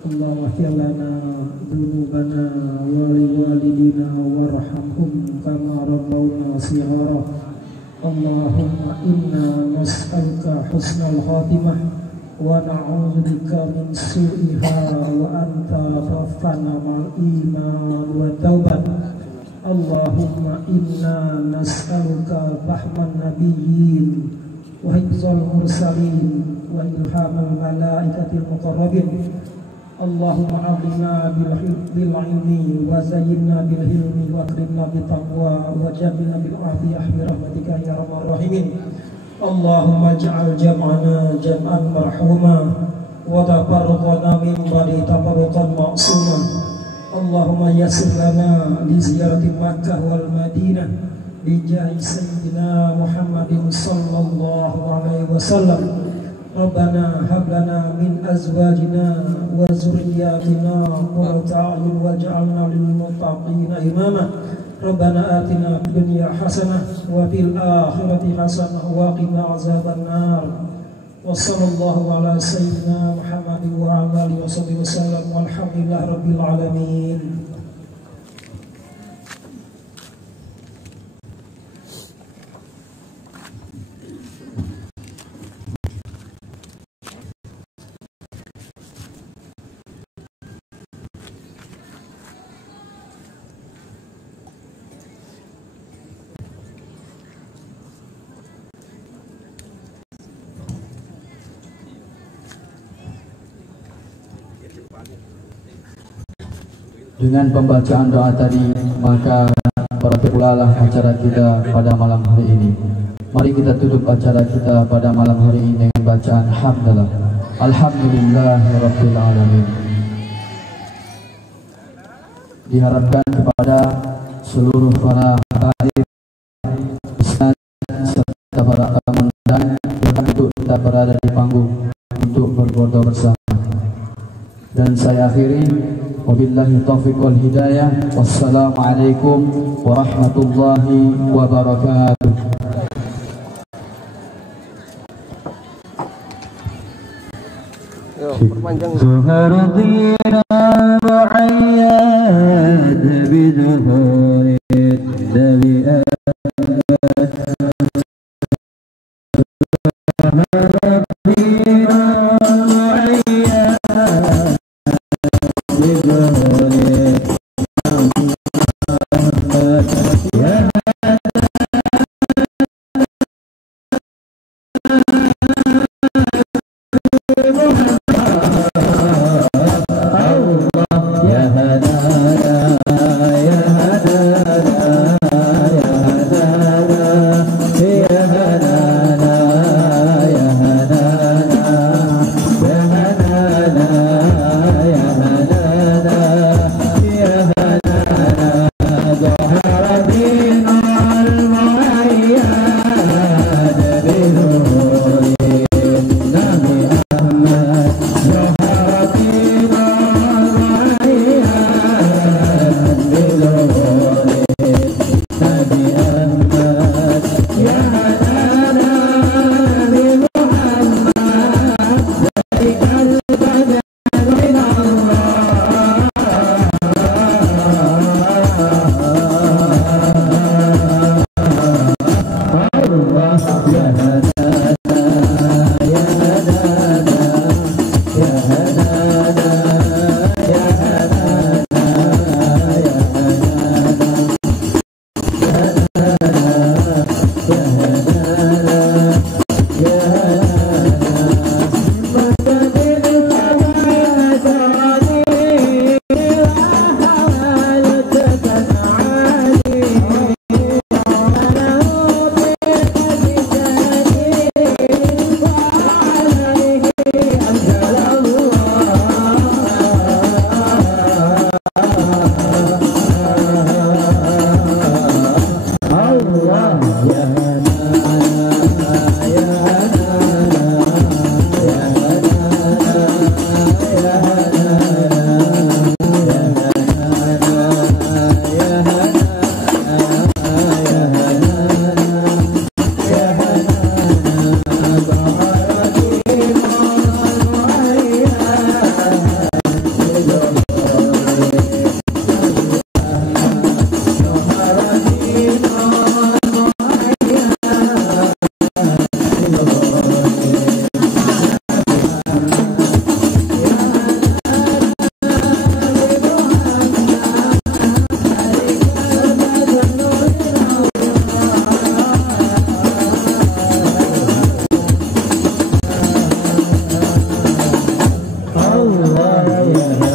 Allahumma ighfir lana dhunubana wa liwalidina warhamhum kama rabbawna shighara. Allahumma inna nas'aluka husnal khatimah wa na'udzubika min su'iha wa anta tawaffana ma'al iman wa taubat. Allahumma inna nas'aluka fahman nabiyyin wa hifzal mursalin wa ilhamal malaikatil muqarrabin. Allahumma aghna bil ilmi wa zayyinna bil hilmi wa akrimna bit taqwa wa jannibna bil afiyah bi rahmatika ya arhamar rahimin. Allahumma ij'al jam'ana jam'an marhuma wa tafarraqana min ba'di tafarruqan ma'suma. Allahumma yassir lana li ziyarati Makkah wal Madinah bi jahi sayyidina Muhammadin sallallahu alaihi wasallam. Rabbana hab lana min azwajina wa zurriyyatina qurrata a'yun waj'alna lil muttaqina imama. Rabbana atina fid dunya hasanah wa fil akhirati hasanah wa qina azaban nar. Wa sallallahu ala sayyidina Muhammadin wa ala alihi wasallam walhamdulillahi rabbil alamin. Dengan pembacaan doa tadi, maka berpulalah acara kita pada malam hari ini. Mari kita tutup acara kita pada malam hari ini dengan bacaan hamdalah. Alhamdulillahirabbil alamin. Diharapkan kepada seluruh para hadir, ustaz serta para tamu undangan untuk kita berada di panggung untuk berfoto bersama. Dan saya akhiri, wabillahi taufiq wal hidayah. Wassalamualaikum warahmatullahi wabarakatuh. Yo. perpanjang. ظهر الدين معيد بظهور النبي Allah